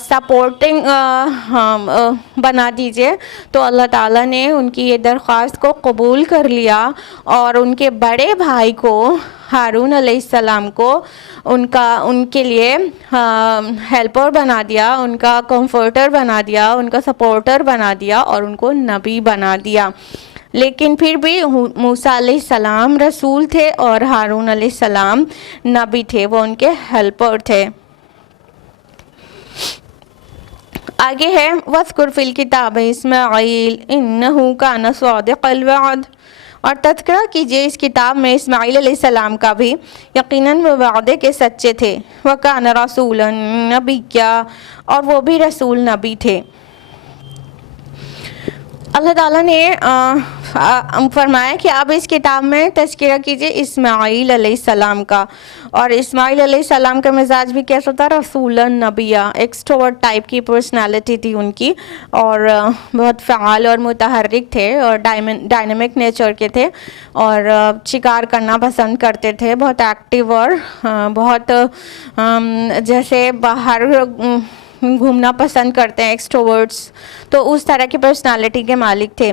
سپورٹنگ بنا دیجئے. تو اللہ تعالیٰ نے ان کی یہ درخواست کو قبول کر لیا اور ان کے بڑے بھائی کو ہارون علیہ السلام کو ان کے لیے ہیلپر بنا دیا, ان کا کمفرٹر بنا دیا, ان کا سپورٹر بنا دیا اور ان کو نبی بنا دیا. لیکن پھر بھی موسیٰ علیہ السلام رسول تھے اور ہارون علیہ السلام نبی تھے, وہ ان کے ہیلپر تھے. آگے ہے وَاذْكُرْ فِي الْكِتَابِ اسماعیل إِنَّهُ كَانَ صَادِقَ الْوَعْدِ, اور تذکرہ کیجئے اس کتاب میں اسماعیل علیہ السلام کا بھی, یقیناً وہ وعدے کے سچے تھے. وَكَانَ رَسُولًا نَبِيًّا, اور وہ بھی رسول نبی تھے. اللہ تعالیٰ نے فرمایا کہ اب اس کتاب میں تذکرہ کیجئے اسماعیل علیہ السلام کا, اور اسماعیل علیہ السلام کا مزاج بھی کیسا تھا؟ رسولاً نبیہ, ایکسٹروورٹ ٹائپ کی پرسنالٹی تھی ان کی, اور بہت فعال اور متحرک تھے اور ڈائنامک نیچر کے تھے, اور شکار کرنا پسند کرتے تھے, بہت ایکٹیو اور بہت جیسے باہر گھومنا پسند کرتے ہیں ایکسٹروورٹس, تو اس طرح کی پرسنالٹی کے مالک تھے.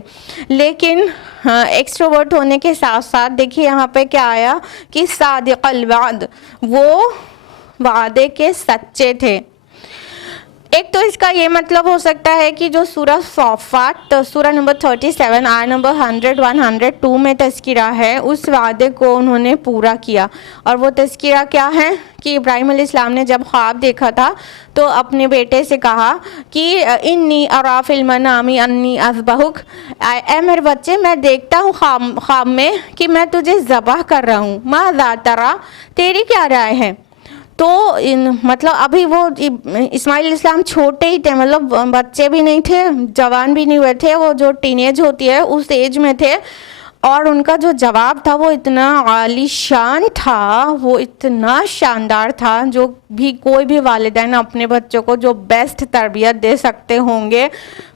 لیکن ایکسٹروورٹ ہونے کے ساتھ ساتھ دیکھیے یہاں پہ کیا آیا کہ صادق الوعد, وہ وعدے کے سچے تھے. ایک تو اس کا یہ مطلب ہو سکتا ہے کہ جو سورہ صافات سورہ نمبر 37 آیت نمبر 102 میں تذکرہ ہے, اس وعدے کو انہوں نے پورا کیا. اور وہ تذکرہ کیا ہے کہ ابراہیم علیہ السلام نے جب خواب دیکھا تھا تو اپنے بیٹے سے کہا کہ انی ارا فی المنام انی اذبحک, اے میرے بچے میں دیکھتا ہوں خواب میں کہ میں تجھے ذبح کر رہا ہوں. ماذا ترى, تیری کیا رائے ہے؟ تو مطلب ابھی وہ اسماعیل علیہ السلام چھوٹے ہی تھے, مطلب بچے بھی نہیں تھے, جوان بھی نہیں ہوئے تھے, وہ جو ٹین ایج ہوتی ہے اس ایج میں تھے. اور ان کا جو جواب تھا وہ اتنا عالی شان تھا, وہ اتنا شاندار تھا, جو بھی کوئی بھی والدین اپنے بچوں کو جو بیسٹ تربیت دے سکتے ہوں گے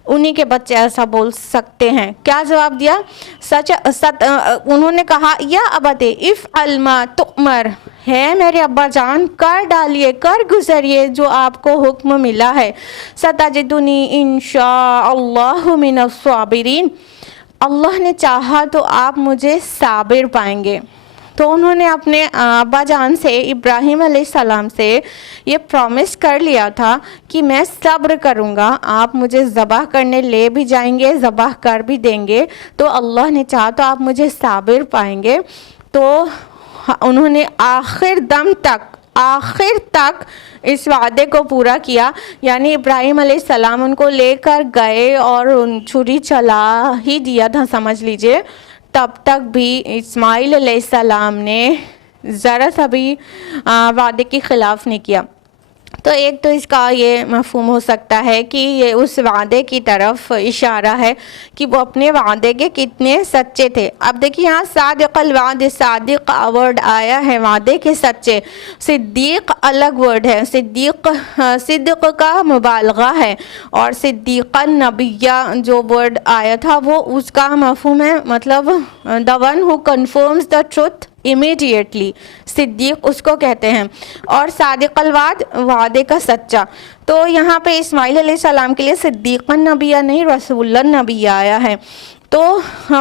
انہی کے بچے ایسا بول سکتے ہیں. کیا جواب دیا؟ انہوں نے کہا یا ابت افعل ما تؤمر, ہے میرے ابا جان کر ڈالیے, کر گزریے جو آپ کو حکم ملا ہے. ستجدنی انشاء اللہ من الصابرین, اللہ نے چاہا تو آپ مجھے صابر پائیں گے. تو انہوں نے اپنے ابا جان سے, ابراہیم علیہ السلام سے یہ پرومس کر لیا تھا کہ میں صبر کروں گا, آپ مجھے ذبح کرنے لے بھی جائیں گے, ذبح کر بھی دیں گے, تو اللہ نے چاہا تو آپ مجھے صابر پائیں گے. تو انہوں نے آخر تک اس وعدے کو پورا کیا. یعنی ابراہیم علیہ السلام ان کو لے کر گئے اور چھری چلا ہی دیا تھا سمجھ لیجئے, تب تک بھی اسماعیل علیہ السلام نے ذرا سا بھی وعدے کے خلاف نہیں کیا. تو ایک تو اس کا یہ مفہوم ہو سکتا ہے کہ یہ اس وعدے کی طرف اشارہ ہے کہ وہ اپنے وعدے کے کتنے سچے تھے. اب دیکھیے یہاں صادق الوعد, صادق ورڈ آیا ہے وعدے کے سچے. صدیق الگ ورڈ ہے, صدق کا مبالغہ ہے, اور صدیقا نبیہ جو ورڈ آیا تھا وہ اس کا مفہوم ہے مطلب the one who confirms the truth immediately, صدیق اس کو کہتے ہیں. اور صادق الوعد وعدے کا سچا. تو یہاں پہ اسماعیل علیہ السلام کے لیے صدیق النبیہ نہیں رسول النبی آیا ہے. تو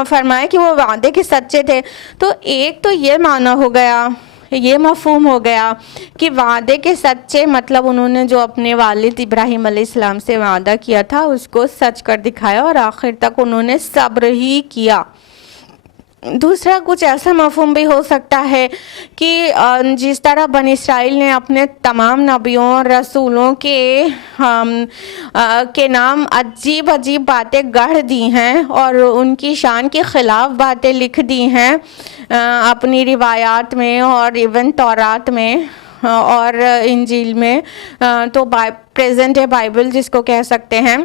فرمایا کہ وہ وعدے کے سچے تھے. تو ایک تو یہ معنی ہو گیا, یہ مفہوم ہو گیا کہ وعدے کے سچے مطلب انہوں نے جو اپنے والد ابراہیم علیہ السلام سے وعدہ کیا تھا اس کو سچ کر دکھایا, اور آخر تک انہوں نے صبر ہی کیا. دوسرا کچھ ایسا مفہوم بھی ہو سکتا ہے کہ جس طرح بنی اسرائیل نے اپنے تمام نبیوں اور رسولوں کے نام عجیب عجیب باتیں گڑھ دی ہیں اور ان کی شان کے خلاف باتیں لکھ دی ہیں اپنی روایات میں اور ایون تورات میں اور انجیل میں، تو پریزنٹ ہے بائبل جس کو کہہ سکتے ہیں،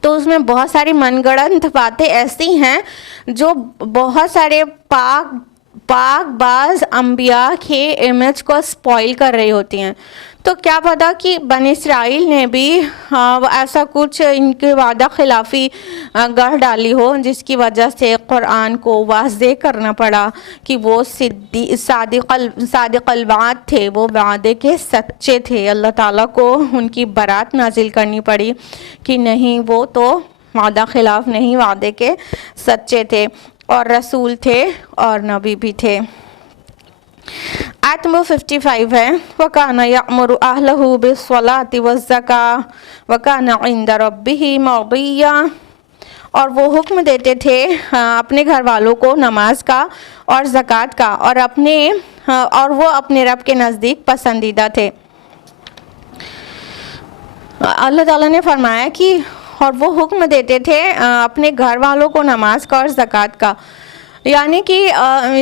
تو اس میں بہت ساری من گڑنت باتیں ایسی ہیں جو بہت سارے پاک باز انبیاء کے امیج کو سپوائل کر رہی ہوتی ہیں۔ تو کیا پتا کہ بنی اسرائیل نے بھی ایسا کچھ ان کے وعدہ خلافی گڑھ ڈالی ہو، جس کی وجہ سے قرآن کو واضح کرنا پڑا کہ وہ صادق الوعد تھے، وہ وعدے کے سچے تھے۔ اللہ تعالیٰ کو ان کی برات نازل کرنی پڑی کہ نہیں، وہ تو وعدہ خلاف نہیں، وعدے کے سچے تھے اور رسول تھے اور نبی بھی تھے۔ آیت نمبر 55 ہے، وَكَانَ يَأْمُرُ أَهْلَهُ بِالصَّلَاةِ وَالزَّكَاةِ وَكَانَ عِندَ رَبِّهِ مَرْضِيًّا، اور وہ حکم دیتے تھے اپنے گھر والوں کو نماز کا اور زکوٰۃ کا، اور وہ اپنے رب کے نزدیک پسندیدہ تھے۔ اللہ تعالیٰ نے فرمایا کہ اور وہ حکم دیتے تھے اپنے گھر والوں کو نماز کا اور زکوٰۃ کا، یعنی کہ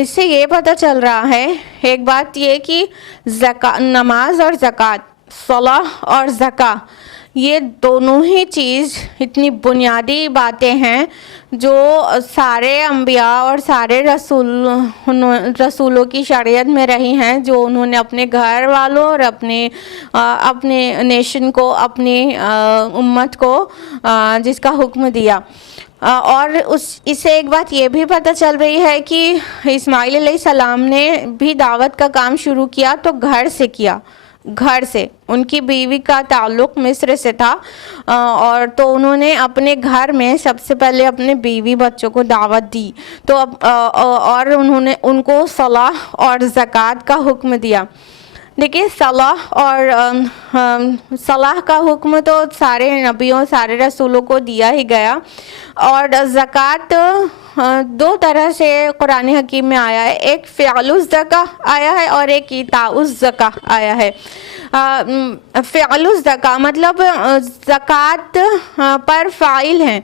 اس سے یہ پتہ چل رہا ہے ایک بات یہ کہ نماز اور زکوٰۃ، صلاح اور زکوٰۃ، یہ دونوں ہی چیز اتنی بنیادی باتیں ہیں جو سارے انبیاء اور سارے رسولوں کی شریعت میں رہی ہیں، جو انہوں نے اپنے گھر والوں اور اپنے نیشن کو، اپنی امت کو جس کا حکم دیا۔ اور اس سے ایک بات یہ بھی پتہ چل رہی ہے کہ اسماعیل علیہ السلام نے بھی دعوت کا کام شروع کیا تو گھر سے کیا، گھر سے۔ ان کی بیوی کا تعلق مصر سے تھا، اور تو انہوں نے اپنے گھر میں سب سے پہلے اپنے بیوی بچوں کو دعوت دی، تو اور انہوں نے ان کو صلاح اور زکوٰۃ کا حکم دیا۔ دیکھیے، صلاح کا حکم تو سارے نبیوں، سارے رسولوں کو دیا ہی گیا، اور زکوٰۃ دو طرح سے قرآن حکیم میں آیا ہے، ایک فعل الزکاۃ آیا ہے اور ایک ایتاء الزکاۃ آیا ہے۔ فعل الزکاۃ مطلب زکوٰۃ پر فاعل ہیں،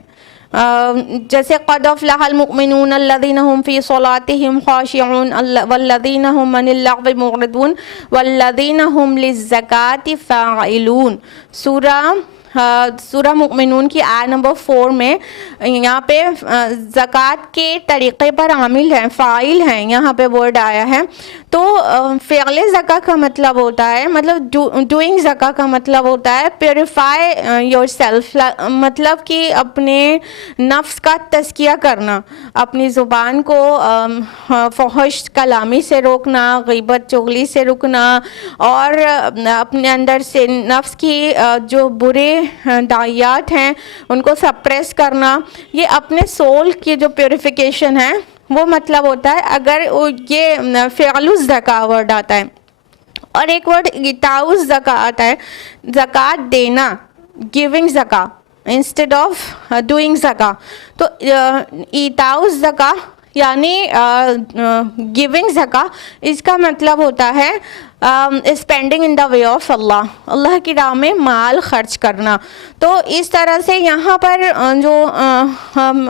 جیسے قد افلح المؤمنون الذین هم فی صلاتهم خاشعون والذین هم عن اللغو معرضون والذین هم للزکاۃ فاعلون۔ سورہ مؤمنون کی آیت نمبر 4 میں یہاں پہ زکوٰۃ کے طریقے پر عامل ہیں، فاعل ہیں، یہاں پہ ورڈ آیا ہے۔ تو فعل زکوٰۃ کا مطلب ہوتا ہے، مطلب ڈوئنگ زکوٰۃ کا مطلب ہوتا ہے پیوریفائی یور سیلف، مطلب کہ اپنے نفس کا تزکیہ کرنا، اپنی زبان کو فحش کلامی سے روکنا، غیبت چغلی سے روکنا، اور اپنے اندر سے نفس کی جو برے دعیات ہیں ان کو سپریس کرنا، یہ اپنے سول کی جو پیوریفیکیشن ہے وہ مطلب ہوتا ہے اگر یہ فعل الزکاۃ ورڈ آتا ہے۔ اور ایک ورڈ ایتاء الزکاۃ آتا ہے، زکوٰۃ دینا، گیونگ زکاۃ انسٹیڈ آف ڈوئنگ زکاۃ۔ تو ایتاء الزکاۃ یعنی گیونگ زکاۃ، اس کا مطلب ہوتا ہے spending in the way of اللہ کی راہ میں مال خرچ کرنا۔ تو اس طرح سے یہاں پر جو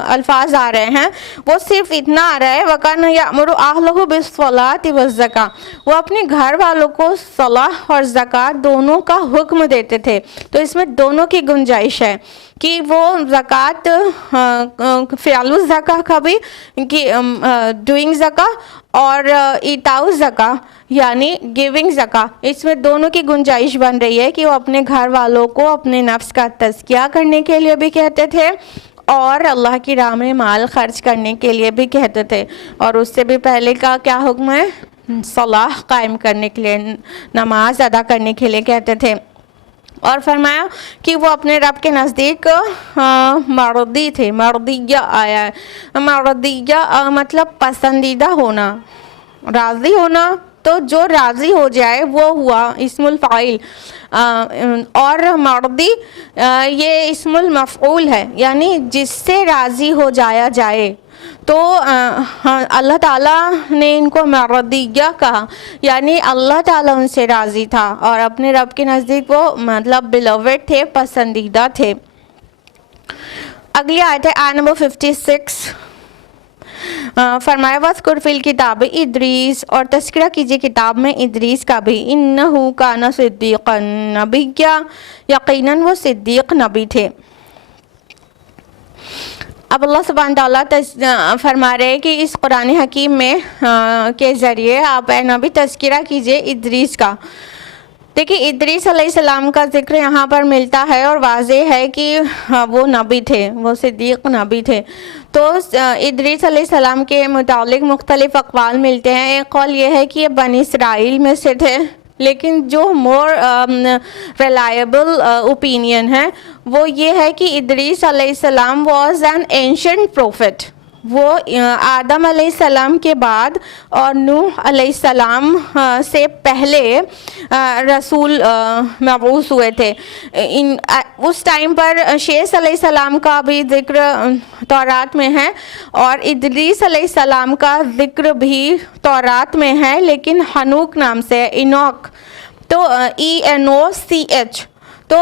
الفاظ آ رہے ہیں وہ صرف اتنا آ رہا ہے وَكَانَ يَأْمُرُ أَهْلَهُ بِالصَّلَاةِ وَالزَّكَاةِ، وہ اپنے گھر والوں کو صلاح اور زکوٰۃ دونوں کا حکم دیتے تھے۔ تو اس میں دونوں کی گنجائش ہے کہ وہ زکوٰۃ فعل الزکاۃ کا بھی، ڈوئنگ زکاۃ، اور ایتاء الزکاۃ یعنی گیونگ زکاۃ، اس میں دونوں کی گنجائش بن رہی ہے کہ وہ اپنے گھر والوں کو اپنے نفس کا تزکیہ کرنے کے لیے بھی کہتے تھے اور اللہ کی راہ میں مال خرچ کرنے کے لیے بھی کہتے تھے۔ اور اس سے بھی پہلے کا کیا حکم ہے؟ صلاح قائم کرنے کے لیے، نماز ادا کرنے کے لیے کہتے تھے۔ اور فرمایا کہ وہ اپنے رب کے نزدیک مرضی تھے، مرضیہ آیا ہے، مرضیہ مطلب پسندیدہ ہونا، راضی ہونا، تو جو راضی ہو جائے وہ ہوا اسم الفاعل، اور مرضی یہ اسم المفعول ہے، یعنی جس سے راضی ہو جایا جائے، تو اللہ تعالیٰ نے ان کو مرضیہ کہا، یعنی اللہ تعالیٰ ان سے راضی تھا اور اپنے رب کے نزدیک وہ مطلب بیلووڈ تھے، پسندیدہ تھے۔ اگلی آیت ہے آیت نمبر 56، فرمایا وَاذْكُرْ فِي الْكِتَابِ ادریس، اور تذکرہ کیجیے کتاب میں ادریس کا بھی، اِنَّهُ كَانَ صِدِّيقًا نَبِيًّا، یقیناً وہ صدیق نبی تھے۔ اب اللہ سبحانہ تعالیٰ فرما رہے کہ اس قرآن حکیم میں کے ذریعے آپ اے نبی تذکرہ کیجیے ادریس کا۔ دیکھیے ادریس علیہ السلام کا ذکر یہاں پر ملتا ہے اور واضح ہے کہ وہ نبی تھے، وہ صدیق نبی تھے۔ تو ادریس علیہ السلام کے متعلق مختلف اقوال ملتے ہیں۔ ایک قول یہ ہے کہ یہ بنی اسرائیل میں سے تھے، لیکن جو مور ریلائبل اوپینین ہے وہ یہ ہے کہ ادریس علیہ السلام واز این اینشنٹ پروفٹ، وہ آدم علیہ السلام کے بعد اور نوح علیہ السلام سے پہلے رسول مبعوث ہوئے تھے۔ اس ٹائم پر شیس علیہ السلام کا بھی ذکر تورات میں ہے اور ادریس علیہ السلام کا ذکر بھی تورات میں ہے، لیکن ہنوک نام سے، اینوک، تو ENOCH۔ تو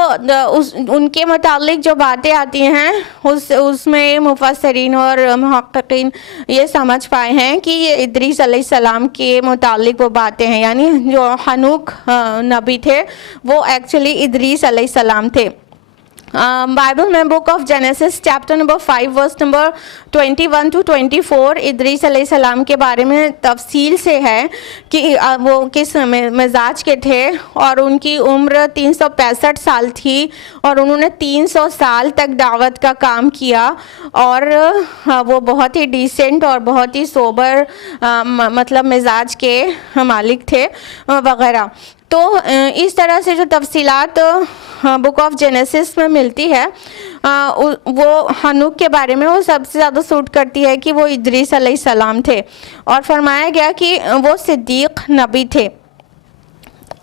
ان کے متعلق جو باتیں آتی ہیں اس میں مفسرین اور محققین یہ سمجھ پائے ہیں کہ یہ ادریس علیہ السلام کے متعلق وہ باتیں ہیں، یعنی جو ہنوک نبی تھے وہ ایکچولی ادریس علیہ السلام تھے۔ بائبل میں book of Genesis chapter number 5 verse number 21 to 24 Idris علیہ السلام کے بارے میں تفصیل سے ہے کہ وہ کس مزاج کے تھے، اور ان کی عمر 365 سال تھی اور انہوں نے 300 سال تک دعوت کا کام کیا، اور وہ بہت ہی ڈیسنٹ اور بہت ہی سوبر مطلب مزاج کے مالک تھے وغیرہ۔ تو اس طرح سے جو تفصیلات بک آف جینیسس میں ملتی ہے وہ ہنوک کے بارے میں وہ سب سے زیادہ سوٹ کرتی ہے کہ وہ ادریس علیہ السلام تھے، اور فرمایا گیا کہ وہ صدیق نبی تھے۔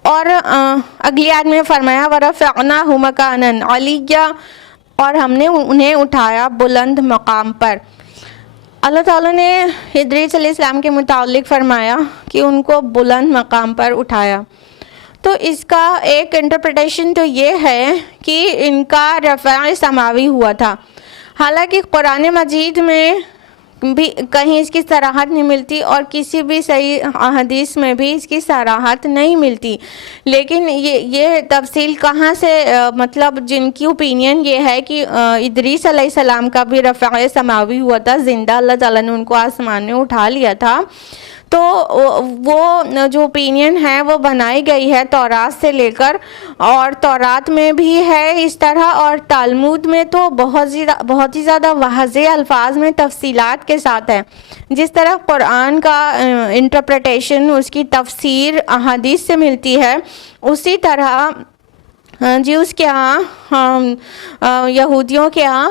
اور اگلی آیت میں فرمایا وَرَفَعْنَاهُ مَكَانًا عَلِيًّا، اور ہم نے انہیں اٹھایا بلند مقام پر۔ اللہ تعالیٰ نے ادریس علیہ السلام کے متعلق فرمایا کہ ان کو بلند مقام پر اٹھایا۔ تو اس کا ایک انٹرپریٹیشن تو یہ ہے کہ ان کا رفع سماوی ہوا تھا، حالانکہ قرآن مجید میں بھی کہیں اس کی صراحت نہیں ملتی اور کسی بھی صحیح حدیث میں بھی اس کی صراحت نہیں ملتی، لیکن یہ تفصیل کہاں سے مطلب جن کی اوپینین یہ ہے کہ ادریس علیہ السلام کا بھی رفع سماوی ہوا تھا، زندہ اللہ تعالیٰ نے ان کو آسمان میں اٹھا لیا تھا، تو وہ جو اوپینین ہے وہ بنائی گئی ہے تورات سے لے کر، اور تورات میں بھی ہے اس طرح، اور تالمود میں تو بہت ہی زیادہ واضح الفاظ میں تفصیلات کے ساتھ ہے۔ جس طرح قرآن کا انٹرپریٹیشن، اس کی تفسیر احادیث سے ملتی ہے، اسی طرح جیوز کے ہاں یہودیوں کے ہاں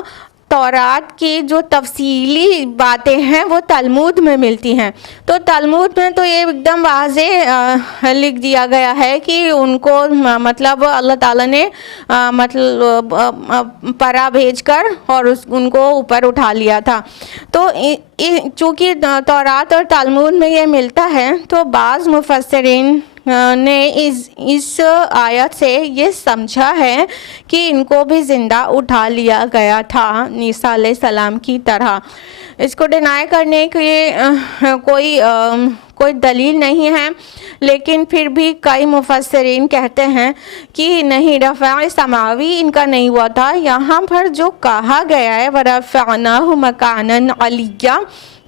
تورات کی جو تفصیلی باتیں ہیں وہ تلمود میں ملتی ہیں۔ تو تلمود میں تو یہ ایک دم واضح لکھ دیا گیا ہے کہ ان کو مطلب اللہ تعالیٰ نے مطلب پرا بھیج کر اور ان کو اوپر اٹھا لیا تھا۔ تو چونکہ تورات اور تلمود میں یہ ملتا ہے، تو بعض مفسرین نے اس آیت سے یہ سمجھا ہے کہ ان کو بھی زندہ اٹھا لیا گیا تھا عیسیٰ علیہ السلام کی طرح۔ اس کو ڈینائی کرنے کی کوئی دلیل نہیں ہے، لیکن پھر بھی کئی مفسرین کہتے ہیں کہ نہیں، رفع سماوی ان کا نہیں ہوا تھا۔ یہاں پر جو کہا گیا ہے وَرَفَعْنَاهُ مَكَانًا عَلِيًّا،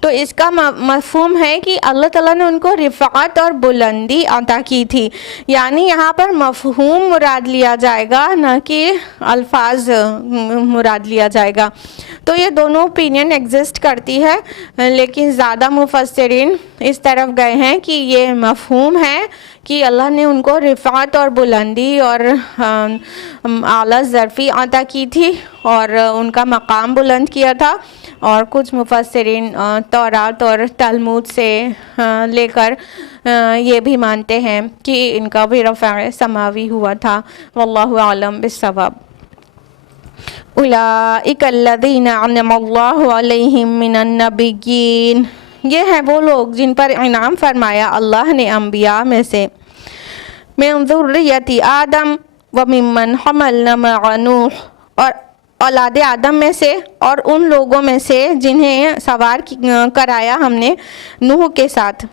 تو اس کا مفہوم ہے کہ اللہ تعالیٰ نے ان کو رفعت اور بلندی عطا کی تھی، یعنی یہاں پر مفہوم مراد لیا جائے گا، نہ کہ الفاظ مراد لیا جائے گا۔ تو یہ دونوں اوپینین ایگزسٹ کرتی ہے، لیکن زیادہ مفسرین اس طرف گئے ہیں کہ یہ مفہوم ہے کہ اللہ نے ان کو رفعت اور بلندی اور اعلیٰ ظرفی عطا کی تھی اور ان کا مقام بلند کیا تھا۔ اور کچھ مفسرین تورات اور تلمود سے لے کر یہ بھی مانتے ہیں کہ ان کا بھی رفع سماوی ہوا تھا۔ واللہ اعلم بالصواب۔ اولئک الذین انعم اللہ علیہم من النبیین، یہ ہیں وہ لوگ جن پر انعام فرمایا اللہ نے انبیاء میں سے، من ذریۃ آدم وممن حملنا مع نوح، اور اولاد آدم میں سے اور ان لوگوں میں سے جنہیں سوار کرایا ہم نے نوح کے ساتھ،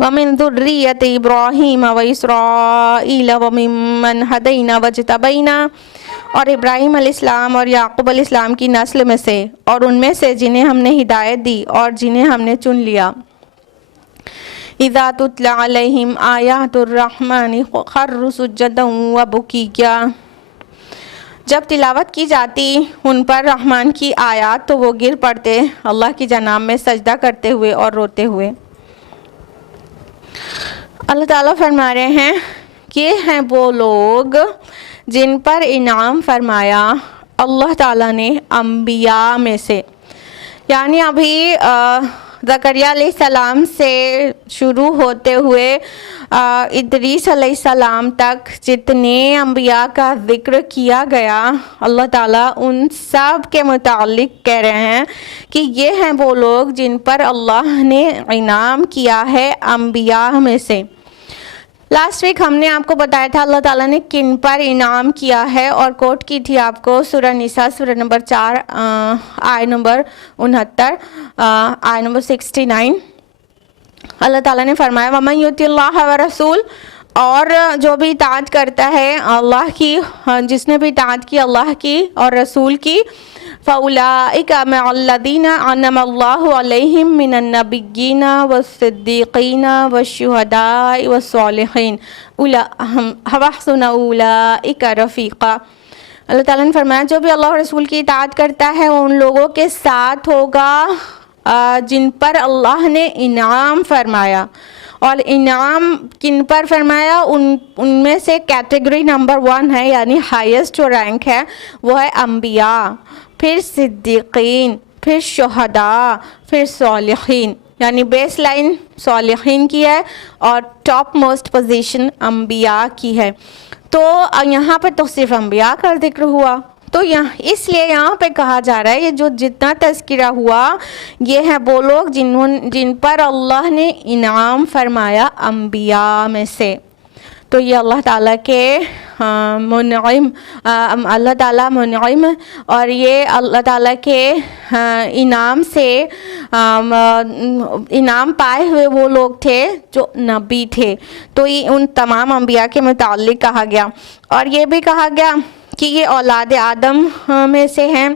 ومن ذریۃ ابراہیم واسرائیل وممن ہدینا واجتبینا، اور ابراہیم علیہ السلام اور یعقوب علیہ السلام کی نسل میں سے اور ان میں سے جنہیں ہم نے ہدایت دی اور جنہیں ہم نے چن لیا۔ اذا تتلی علیہم آیات الرحمن خروا سجدا وبکیا، جب تلاوت کی جاتی ان پر رحمان کی آیات تو وہ گر پڑتے اللہ کی جناب میں سجدہ کرتے ہوئے اور روتے ہوئے۔ اللہ تعالیٰ فرما رہے ہیں کہ ہیں وہ لوگ جن پر انعام فرمایا اللہ تعالیٰ نے انبیاء میں سے، یعنی ابھی زکریا علیہ السلام سے شروع ہوتے ہوئے ادریس علیہ السلام تک جتنے انبیاء کا ذکر کیا گیا، اللہ تعالیٰ ان سب کے متعلق کہہ رہے ہیں کہ یہ ہیں وہ لوگ جن پر اللہ نے انعام کیا ہے انبیاء میں سے۔ لاسٹ ویک ہم نے آپ کو بتایا تھا اللہ تعالیٰ نے کن پر انعام کیا ہے، اور کوٹ کی تھی آپ کو سورہ نساء سورہ نمبر 4 آیت نمبر 69 آیت نمبر 69۔ اللہ تعالیٰ نے فرمایا وَمَن يُطِعِ اللَّهَ وَرَسُولَهُ، اور جو بھی اطاعت کرتا ہے اللہ کی، جس نے بھی اطاعت کی اللہ کی اور رسول کی، فَأُولَئِكَ مَعَ الَّذِينَ أَنْعَمَ اللَّهُ عَلَيْهِم مِّنَ النَّبِيِّينَ وَالصِّدِّيقِينَ وَالشُّهَدَاءِ وَالصَّالِحِينَ وَحَسُنَ أُولَئِكَ رَفِيقًا۔ اللہ تعالیٰ نے فرمایا جو بھی اللہ اور رسول کی اطاعت کرتا ہے وہ ان لوگوں کے ساتھ ہوگا جن پر اللہ نے انعام فرمایا، اور انعام کن پر فرمایا، ان میں سے کیٹیگری نمبر 1 ہے، یعنی ہائیسٹ جو رینک ہے وہ ہے انبیاء، پھر صدیقین، پھر شہداء، پھر صالحین، یعنی بیس لائن صالحین کی ہے اور ٹاپ موسٹ پوزیشن انبیاء کی ہے۔ تو یہاں پر تو صرف انبیاء کا ذکر ہوا، تو اس لیے یہاں پہ کہا جا رہا ہے یہ جو جتنا تذکرہ ہوا یہ ہے وہ لوگ جن پر اللہ نے انعام فرمایا انبیاء میں سے۔ تو یہ اللہ تعالیٰ کے منعم، اللہ تعالیٰ منعم، اور یہ اللہ تعالیٰ کے انعام سے انعام پائے ہوئے وہ لوگ تھے جو نبی تھے، تو یہ ان تمام انبیاء کے متعلق کہا گیا۔ اور یہ بھی کہا گیا کہ یہ اولاد آدم میں سے ہیں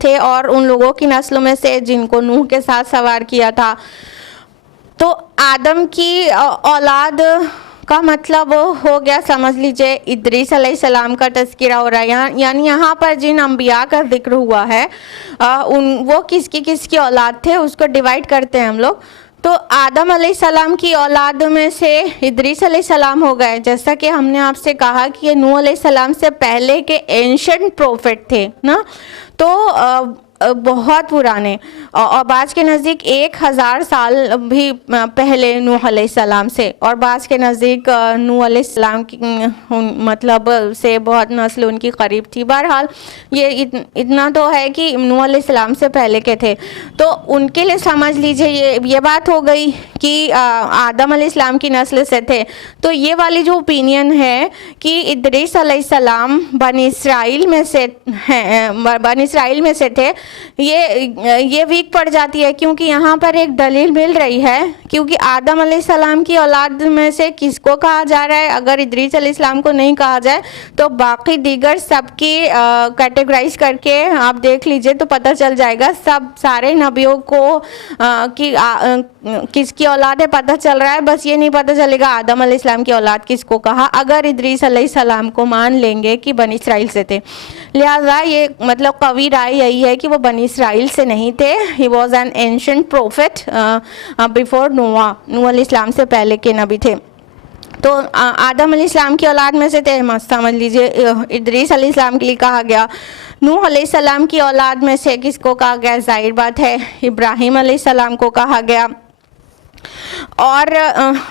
تھے اور ان لوگوں کی نسلوں میں سے جن کو نوح کے ساتھ سوار کیا تھا۔ تو آدم کی اولاد کا مطلب ہو گیا، سمجھ لیجئے ادریس علیہ السلام کا تذکرہ ہو رہا ہے، یعنی یہاں پر جن انبیاء کا ذکر ہوا ہے وہ کس کی اولاد تھے اس کو ڈیوائڈ کرتے ہیں ہم لوگ۔ تو آدم علیہ السلام کی اولاد میں سے ادریس علیہ السلام ہو گئے، جیسا کہ ہم نے آپ سے کہا کہ یہ نوح علیہ السلام سے پہلے کے اینشنٹ پروفٹ تھے نا، تو بہت پرانے، اور بعض کے نزدیک 1000 سال بھی پہلے نوح علیہ السلام سے، اور بعض کے نزدیک نوح علیہ السلام کی مطلب سے بہت نسل ان کی قریب تھی۔ بہرحال یہ اتنا تو ہے کہ نوح علیہ السلام سے پہلے کے تھے، تو ان کے لیے سمجھ لیجئے یہ بات ہو گئی کہ آدم علیہ السلام کی نسل سے تھے۔ تو یہ والی جو اوپینین ہے کہ ادریس علیہ السلام بنی اسرائیل میں سے تھے، یہ ویک پڑ جاتی ہے، کیونکہ یہاں پر ایک دلیل مل رہی ہے، کیونکہ آدم علیہ السلام کی اولاد میں سے کس کو کہا جا رہا ہے، اگر ادریس علیہ السلام کو نہیں کہا جائے تو باقی دیگر سب کی کیٹیگرائز کر کے آپ دیکھ لیجئے تو پتہ چل جائے گا، سارے نبیوں کو کس کی اولاد ہے پتہ چل رہا ہے، بس یہ نہیں پتہ چلے گا آدم علیہ السلام کی اولاد کس کو کہا، اگر ادریس علیہ السلام کو مان لیں گے کہ بنی اسرائیل سے تھے۔ لہٰذا یہ مطلب قوی رائے یہی ہے کہ وہ بنی اسرائیل سے نہیں تھے، he was an ancient prophet before نوح علیہ السلام سے پہلے کے نبی تھے۔ تو آدم علیہ السلام کی اولاد میں سے تھے، سمجھ لیجئے ادریس علیہ السلام کے لیے کہا گیا۔ نوح علیہ السلام کی اولاد میں سے کس کو کہا گیا، ظاہر بات ہے ابراہیم علیہ السلام کو کہا گیا، اور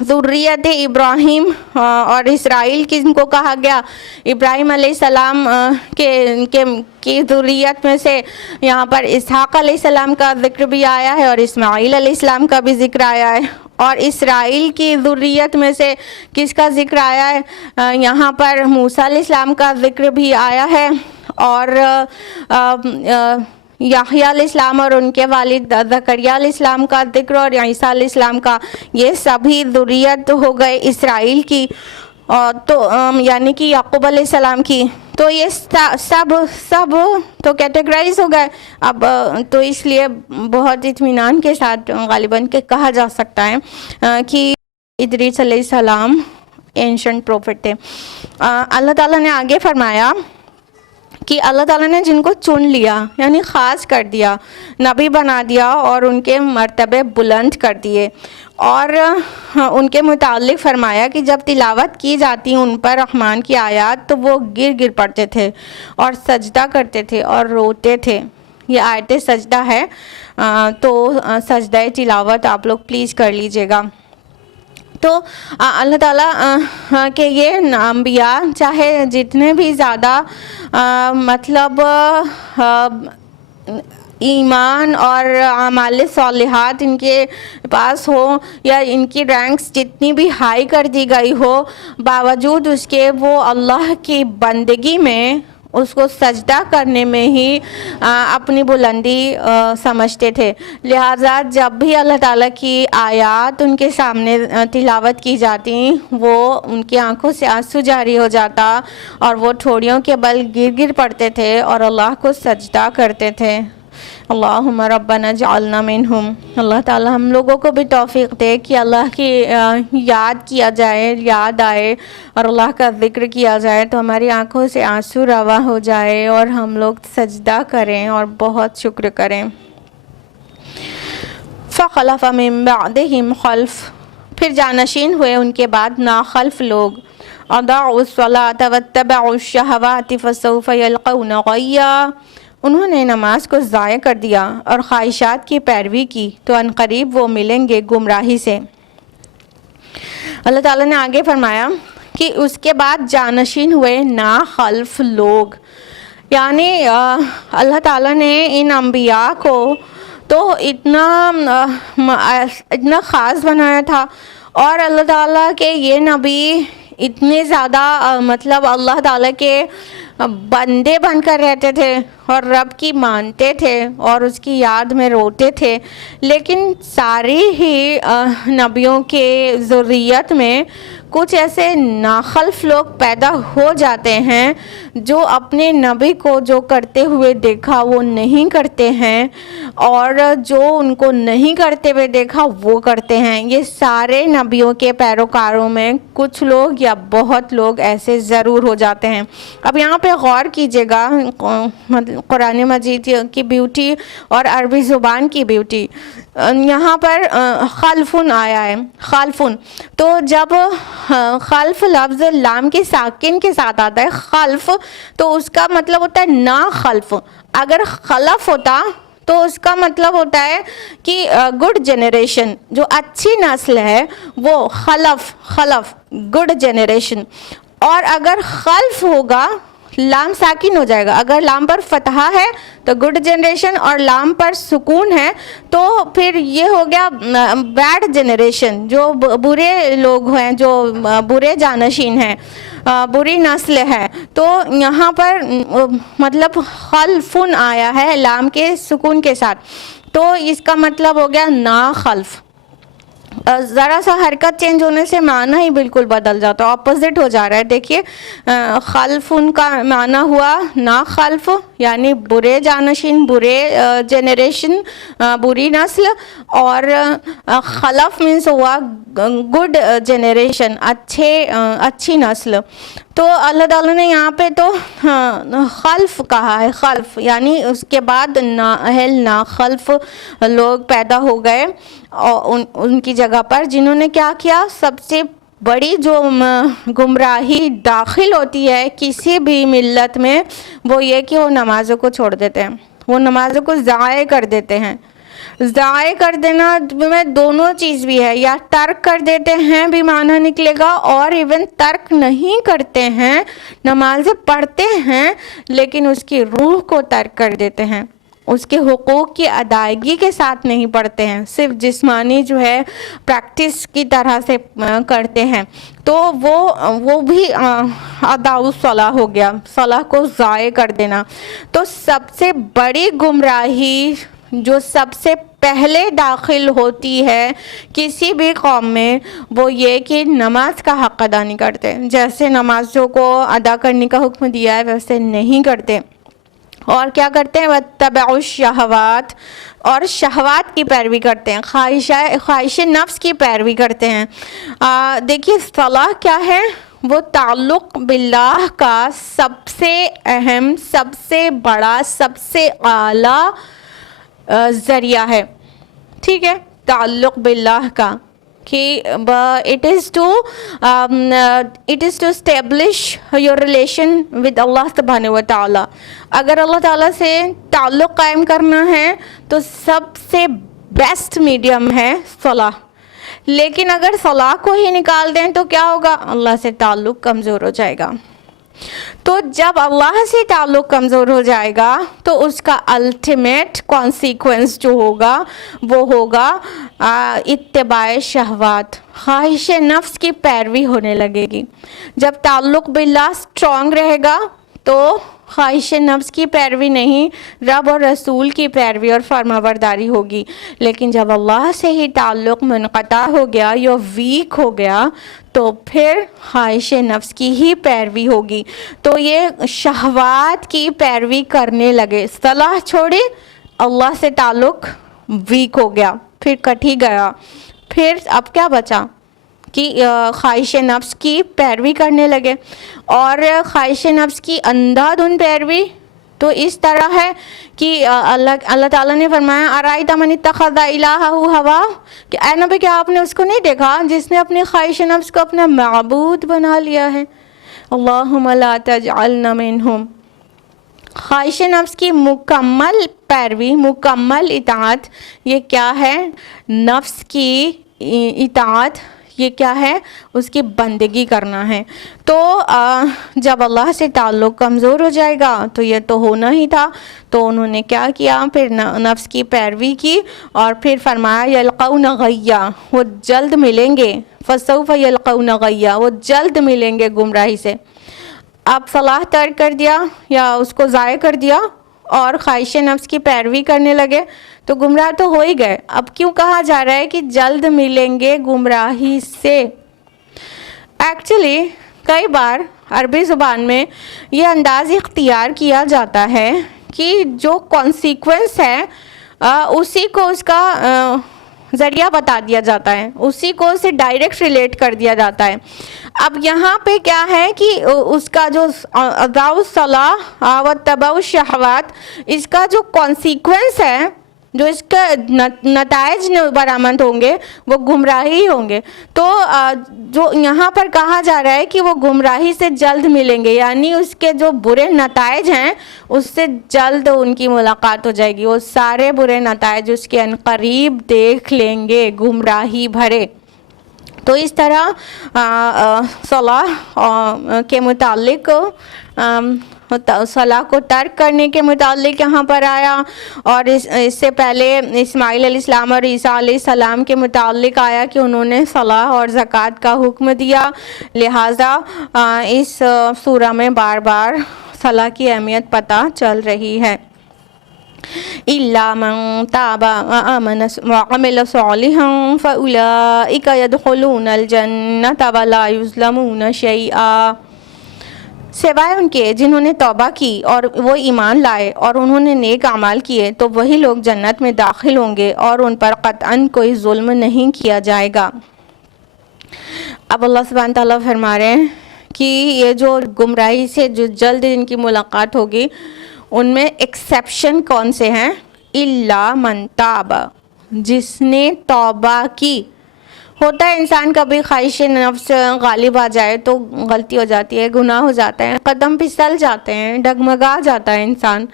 ذریت ابراہیم اور اسرائیل کن کو کہا گیا؟ ابراہیم علیہ السلام کی ذریت میں سے یہاں پر اسحاق علیہ السلام کا ذکر بھی آیا ہے اور اسماعیل علیہ السلام کا بھی ذکر آیا ہے. اور اسرائیل کی ذریت میں سے کس کا ذکر آیا ہے؟ یہاں پر موسیٰ علیہ السلام کا ذکر بھی آیا ہے اور یحییٰ علیہ السلام اور ان کے والد زکریا علیہ السلام کا ذکر اور عیسیٰ علیہ السلام کا. یہ سبھی ذریت ہو گئے اسرائیل کی، تو یعنی کہ یعقوب علیہ السلام کی. تو یہ سب تو کیٹیگرائز ہو گئے. اب تو اس لیے بہت اطمینان کے ساتھ غالباً کہ کہا جا سکتا ہے کہ ادریس علیہ السلام اینشنٹ پروفٹ تھے. اللہ تعالیٰ نے آگے فرمایا کہ اللہ تعالیٰ نے جن کو چن لیا یعنی خاص کر دیا، نبی بنا دیا اور ان کے مرتبے بلند کر دیے، اور ان کے متعلق فرمایا کہ جب تلاوت کی جاتی ان پر رحمان کی آیات تو وہ گر پڑتے تھے اور سجدہ کرتے تھے اور روتے تھے. یہ آیت سجدہ ہے، تو سجدہ تلاوت آپ لوگ پلیز کر لیجئے گا. تو اللہ تعالیٰ کہ یہ انبیاء چاہے جتنے بھی زیادہ مطلب ایمان اور اعمال صالحات ان کے پاس ہو یا ان کی رینکس جتنی بھی ہائی کر دی گئی ہو، باوجود اس کے وہ اللہ کی بندگی میں اس کو سجدہ کرنے میں ہی اپنی بلندی سمجھتے تھے. لہٰذا جب بھی اللہ تعالیٰ کی آیات ان کے سامنے تلاوت کی جاتی وہ ان کی آنکھوں سے آنسو جاری ہو جاتا اور وہ ٹھوڑیوں کے بل گر پڑتے تھے اور اللہ کو سجدہ کرتے تھے. اللہم ربنا جعلنا منہم. اللہ تعالیٰ ہم لوگوں کو بھی توفیق دے کہ اللہ کی یاد کیا جائے، یاد آئے اور اللہ کا ذکر کیا جائے تو ہماری آنکھوں سے آنسو روا ہو جائے اور ہم لوگ سجدہ کریں اور بہت شکر کریں. فخلف من بعدہم خلف، پھر جانشین ہوئے ان کے بعد ناخلف لوگ. اضاعوا الصلاة واتبعوا الشہوات فسوف یلقون غیا، انہوں نے نماز کو ضائع کر دیا اور خواہشات کی پیروی کی تو عنقریب وہ ملیں گے گمراہی سے. اللہ تعالیٰ نے آگے فرمایا کہ اس کے بعد جانشین ہوئے ناخلف لوگ، یعنی اللہ تعالیٰ نے ان انبیاء کو تو اتنا خاص بنایا تھا، اور اللہ تعالیٰ کے یہ نبی اتنے زیادہ مطلب اللہ تعالیٰ کے بندے بن کر رہتے تھے اور رب کی مانتے تھے اور اس کی یاد میں روتے تھے. لیکن ساری ہی نبیوں کے ذریت میں کچھ ایسے ناخلف لوگ پیدا ہو جاتے ہیں جو اپنے نبی کو جو کرتے ہوئے دیکھا وہ نہیں کرتے ہیں، اور جو ان کو نہیں کرتے ہوئے دیکھا وہ کرتے ہیں. یہ سارے نبیوں کے پیروکاروں میں کچھ لوگ یا بہت لوگ ایسے ضرور ہو جاتے ہیں. اب یہاں پہ غور کیجیے گا قرآن مجید کی بیوٹی اور عربی زبان کی بیوٹی. یہاں پر خلفن آیا ہے، خلفن، تو جب خلف لفظ لام کے ساکن کے ساتھ آتا ہے خلف تو اس کا مطلب ہوتا ہے نا خلف. اگر خلف ہوتا تو اس کا مطلب ہوتا ہے کہ گڈ جنریشن، جو اچھی نسل ہے وہ خلف گڈ جنریشن. اور اگر خلف ہوگا لام ساکن ہو جائے گا. اگر لام پر فتحہ ہے تو گڈ جنریشن اور لام پر سکون ہے تو پھر یہ ہو گیا بیڈ جنریشن، جو برے لوگ ہیں، جو برے جانشین ہیں، بری نسل ہے. تو یہاں پر مطلب خلفن آیا ہے لام کے سکون کے ساتھ، تو اس کا مطلب ہو گیا نا خلف. ذرا سا حرکت چینج ہونے سے معنی ہی بالکل بدل جاتا ہے، اپوزٹ ہو جا رہا ہے. دیکھیے خلف ان کا معنی ہوا نا خلف یعنی برے جانشین، برے جنریشن، بری نسل، اور خلف مینس ہوا گڈ جنریشن، اچھی نسل. تو اللہ تعالیٰ نے یہاں پہ تو خلف کہا ہے، خلف یعنی اس کے بعد نا خلف لوگ پیدا ہو گئے ان کی جگہ پر، جنہوں نے کیا کیا؟ سب سے بڑی جو گمراہی داخل ہوتی ہے کسی بھی ملت میں وہ یہ کہ وہ نمازوں کو چھوڑ دیتے ہیں، وہ نمازوں کو ضائع کر دیتے ہیں. ضائع کر دینا میں دونوں چیز بھی ہے, یا ترک کر دیتے ہیں بھی معنی نکلے گا, اور ایون ترک نہیں کرتے ہیں, نمازیں پڑھتے ہیں لیکن اس کی روح کو ترک کر دیتے ہیں, اس کے حقوق کی ادائیگی کے ساتھ نہیں پڑھتے ہیں, صرف جسمانی جو ہے پریکٹس کی طرح سے کرتے ہیں, تو وہ بھی اداء الصلاح ہو گیا, صلاح کو ضائع کر دینا. تو سب سے بڑی گمراہی جو سب سے پہلے داخل ہوتی ہے کسی بھی قوم میں, وہ یہ کہ نماز کا حق ادا نہیں کرتے. جیسے نمازوں کو ادا کرنے کا حکم دیا ہے ویسے نہیں کرتے, اور کیا کرتے ہیں, وَاتَّبَعُوا الشَّهَوَاتِ, اور شہوات کی پیروی کرتے ہیں, خواہش نفس کی پیروی کرتے ہیں. دیکھیے صلاح کیا ہے, وہ تعلق باللہ کا سب سے اہم, سب سے بڑا, سب سے اعلیٰ ذریعہ ہے, ٹھیک ہے, تعلق باللہ کا, کہ it is to establish your relation with Allah سبحانہ و تعالیٰ. اگر اللہ تعالیٰ سے تعلق قائم کرنا ہے تو سب سے بیسٹ میڈیم ہے صلاح. لیکن اگر صلاح کو ہی نکال دیں تو کیا ہوگا, اللہ سے تعلق کمزور ہو جائے گا. تو جب اللہ سے تعلق کمزور ہو جائے گا تو اس کا الٹیمیٹ کانسیکوینس جو ہوگا وہ ہوگا اتباع شہوات, خواہش نفس کی پیروی ہونے لگے گی. جب تعلق باللہ اسٹرانگ رہے گا تو خواہش نفس کی پیروی نہیں, رب اور رسول کی پیروی اور فرمانبرداری ہوگی. لیکن جب اللہ سے ہی تعلق منقطع ہو گیا یا ویک ہو گیا تو پھر خواہش نفس کی ہی پیروی ہوگی. تو یہ شہوات کی پیروی کرنے لگے, صلاح چھوڑی, اللہ سے تعلق ویک ہو گیا, پھر کٹ ہی گیا, پھر اب کیا بچا کہ خواہش نفس کی پیروی کرنے لگے. اور خواہش نفس کی اندھا دھند پیروی تو اس طرح ہے کہ اللہ تعالیٰ نے فرمایا ارائیت من اتخذ الہہ ہوا, کہ اے نبی کیا آپ نے اس کو نہیں دیکھا جس نے اپنی خواہش نفس کو اپنا معبود بنا لیا ہے. اللہم لا تجعلنا منہم. خواہش نفس کی مکمل پیروی, مکمل اطاعت, یہ کیا ہے, نفس کی اطاعت, یہ کیا ہے, اس کی بندگی کرنا ہے. تو جب اللہ سے تعلق کمزور ہو جائے گا تو یہ تو ہونا ہی تھا, تو انہوں نے کیا کیا, پھر نفس کی پیروی کی, اور پھر فرمایا یلقون غیا, وہ جلد ملیں گے, فسوف یلقون غیا, وہ جلد ملیں گے گمراہی سے. اب صلاح ترک کر دیا یا اس کو ضائع کر دیا اور خواہش نفس کی پیروی کرنے لگے تو گمراہ تو ہو ہی گئے. اب کیوں کہا جا رہا ہے کہ جلد ملیں گے گمراہی سے؟ ایکچولی کئی بار عربی زبان میں یہ انداز اختیار کیا جاتا ہے کہ جو کانسیکوینس ہے اسی کو اس کا ذریعہ بتا دیا جاتا ہے, اسی کو اسے ڈائریکٹ ریلیٹ کر دیا جاتا ہے. اب یہاں پہ کیا ہے کہ اس کا جو اداء الصلاح و اتباع الشہوات, اس کا جو کانسیکوینس ہے, جو اس کا نتائج برآمد ہوں گے وہ گمراہی ہوں گے. تو جو یہاں پر کہا جا رہا ہے کہ وہ گمراہی سے جلد ملیں گے, یعنی اس کے جو برے نتائج ہیں اس سے جلد ان کی ملاقات ہو جائے گی, وہ سارے برے نتائج اس کے عنقریب دیکھ لیں گے, گمراہی بھرے. تو اس طرح صلاح کے متعلق, صلاح کو ترک کرنے کے متعلق یہاں پر آیا, اور اس سے پہلے اسماعیل علیہ السلام اور عیسیٰ علیہ السلام کے متعلق آیا کہ انہوں نے صلاح اور زکوٰۃ کا حکم دیا. لہٰذا اس سورہ میں بار بار صلاح کی اہمیت پتہ چل رہی ہے. إِلَّا مَن تَابَ وَآمَنَ وَعَمِلَ صَالِحًا فَأُولَٰئِكَ يَدْخُلُونَ الْجَنَّةَ وَلَا يُظْلَمُونَ شَيْئًا. سوائے ان کے جنہوں نے توبہ کی اور وہ ایمان لائے اور انہوں نے نیک اعمال کیے تو وہی لوگ جنت میں داخل ہوں گے اور ان پر قطعاً کوئی ظلم نہیں کیا جائے گا. اب اللہ سبحانہ تعالیٰ فرما رہے ہیں کہ یہ جو گمراہی سے جو جلد ان کی ملاقات ہوگی ان میں ایکسیپشن کون سے ہیں؟ الا من تاب, جس نے توبہ کی. ہوتا ہے انسان کبھی خواہش نفس غالب آ جائے تو غلطی ہو جاتی ہے, گناہ ہو جاتا ہے, قدم پھسل جاتے ہیں, ڈگمگا جاتا ہے انسان.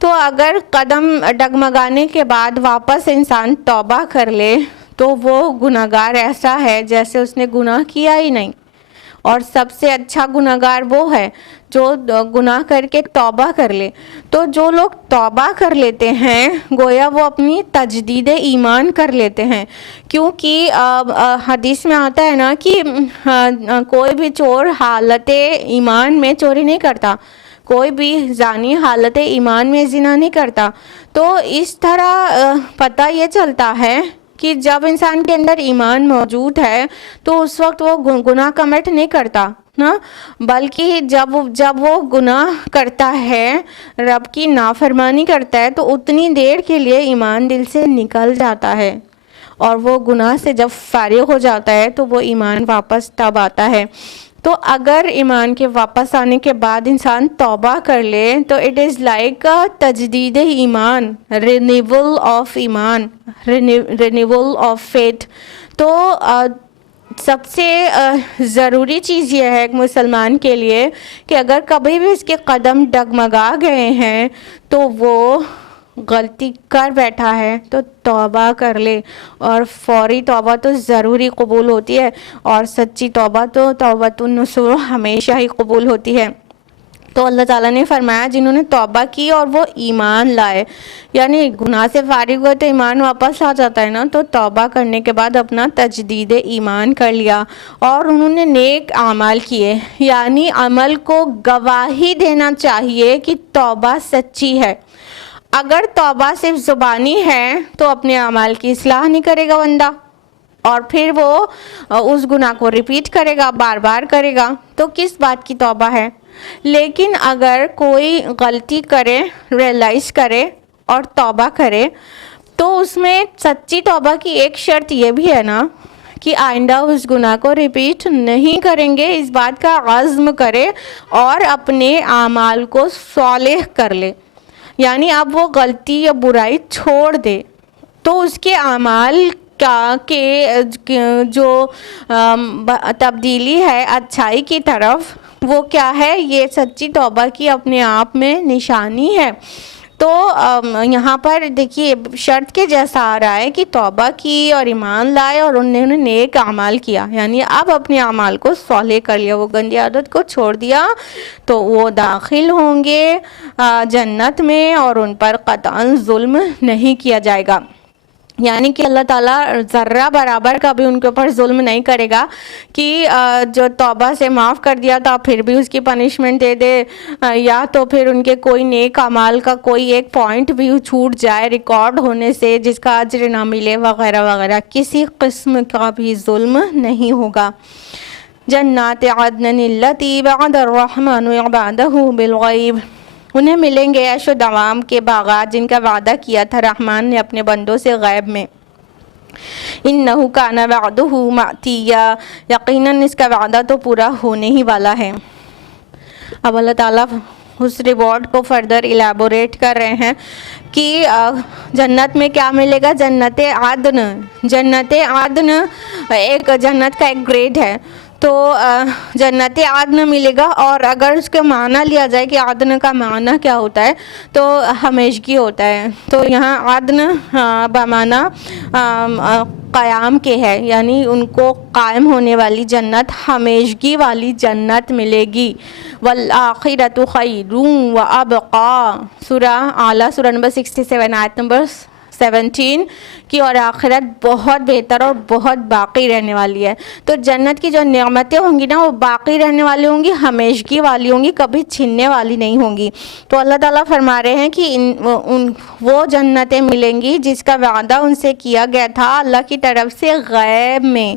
تو اگر قدم ڈگمگانے کے بعد واپس انسان توبہ کر لے تو وہ گناہگار ایسا ہے جیسے اس نے گناہ کیا ہی نہیں. اور سب سے اچھا گناہگار وہ ہے جو گناہ کر کے توبہ کر لے. تو جو لوگ توبہ کر لیتے ہیں گویا وہ اپنی تجدید ایمان کر لیتے ہیں، کیونکہ حدیث میں آتا ہے نا کہ کوئی بھی چور حالت ایمان میں چوری نہیں کرتا، کوئی بھی زانی حالت ایمان میں زنا نہیں کرتا. تو اس طرح پتہ یہ چلتا ہے کہ جب انسان کے اندر ایمان موجود ہے تو اس وقت وہ گناہ کمٹ نہیں کرتا نا، بلکہ جب وہ گناہ کرتا ہے، رب کی نافرمانی کرتا ہے، تو اتنی دیر کے لیے ایمان دل سے نکل جاتا ہے، اور وہ گناہ سے جب فارغ ہو جاتا ہے تو وہ ایمان واپس تب آتا ہے. تو اگر ایمان کے واپس آنے کے بعد انسان توبہ کر لے تو اٹ از لائک تجدید ایمان، رینیول آف ایمان، رینیول آف فیتھ. تو سب سے ضروری چیز یہ ہے ایک مسلمان کے لیے کہ اگر کبھی بھی اس کے قدم ڈگمگا گئے ہیں تو وہ غلطی کر بیٹھا ہے تو توبہ کر لے، اور فوری توبہ تو ضروری قبول ہوتی ہے، اور سچی توبہ تو توبۃ النصوح ہمیشہ ہی قبول ہوتی ہے. تو اللہ تعالیٰ نے فرمایا جنہوں نے توبہ کی اور وہ ایمان لائے، یعنی گناہ سے فارغ ہوئے تو ایمان واپس آ جاتا ہے نا، تو توبہ کرنے کے بعد اپنا تجدید ایمان کر لیا اور انہوں نے نیک اعمال کیے، یعنی عمل کو گواہی دینا چاہیے کہ توبہ سچی ہے. اگر توبہ صرف زبانی ہے تو اپنے اعمال کی اصلاح نہیں کرے گا بندہ، اور پھر وہ اس گناہ کو ریپیٹ کرے گا، بار بار کرے گا، تو کس بات کی توبہ ہے؟ لیکن اگر کوئی غلطی کرے، ریئلائز کرے اور توبہ کرے تو اس میں سچی توبہ کی ایک شرط یہ بھی ہے نا کہ آئندہ اس گناہ کو ریپیٹ نہیں کریں گے، اس بات کا عزم کرے اور اپنے اعمال کو صالح کر لے، یعنی اب وہ غلطی یا برائی چھوڑ دے. تو اس کے اعمال کے جو تبدیلی ہے اچھائی کی طرف، وہ کیا ہے؟ یہ سچی توبہ کی اپنے آپ میں نشانی ہے. تو یہاں پر دیکھیے شرط کے جیسا آ رہا ہے کہ توبہ کی اور ایمان لائے اور انہوں نے نیک اعمال کیا، یعنی اب اپنے اعمال کو صالح کر لیا، وہ گندی عادت کو چھوڑ دیا، تو وہ داخل ہوں گے جنت میں اور ان پر قطعاً ظلم نہیں کیا جائے گا. یعنی کہ اللہ تعالیٰ ذرہ برابر کا بھی ان کے اوپر ظلم نہیں کرے گا کہ جو توبہ سے معاف کر دیا تھا پھر بھی اس کی پنشمنٹ دے دے، یا تو پھر ان کے کوئی نیک اعمال کا کوئی ایک پوائنٹ بھی چھوٹ جائے ریکارڈ ہونے سے جس کا اجر نہ ملے وغیرہ وغیرہ. کسی قسم کا بھی ظلم نہیں ہوگا. جنات عدن التی وعد الرحمن عبادہ بالغیب، انہیں ملیں گے عیش و دوام کے باغات جن کا وعدہ کیا تھا رحمان نے اپنے بندوں سے غیب میں. انہ کان وعدہ مأتیا، یقیناً اس کا وعدہ تو پورا ہونے ہی والا ہے. اب اللہ تعالیٰ اس ریوارڈ کو فردر ایلیبوریٹ کر رہے ہیں کہ جنت میں کیا ملے گا. جنت عدن، جنت عدن ایک جنت کا ایک گریڈ ہے. تو جنت عدن ملے گا، اور اگر اس کا معنی لیا جائے کہ عدن کا معنی کیا ہوتا ہے تو ہمیشگی ہوتا ہے. تو یہاں عدن بمعنی قیام کے ہے، یعنی ان کو قائم ہونے والی جنت، ہمیشگی والی جنت ملے گی. والآخرۃ خیر وابقیٰ، سورہ اعلیٰ سورہ نمبر 67 آیت نمبر 17 کی، اور آخرت بہت بہتر اور بہت باقی رہنے والی ہے. تو جنت کی جو نعمتیں ہوں گی نا وہ باقی رہنے والی ہوں گی، ہمیشگی والی ہوں گی، کبھی چھننے والی نہیں ہوں گی. تو اللہ تعالیٰ فرما رہے ہیں کہ وہ جنتیں ملیں گی جس کا وعدہ ان سے کیا گیا تھا اللہ کی طرف سے غیب میں.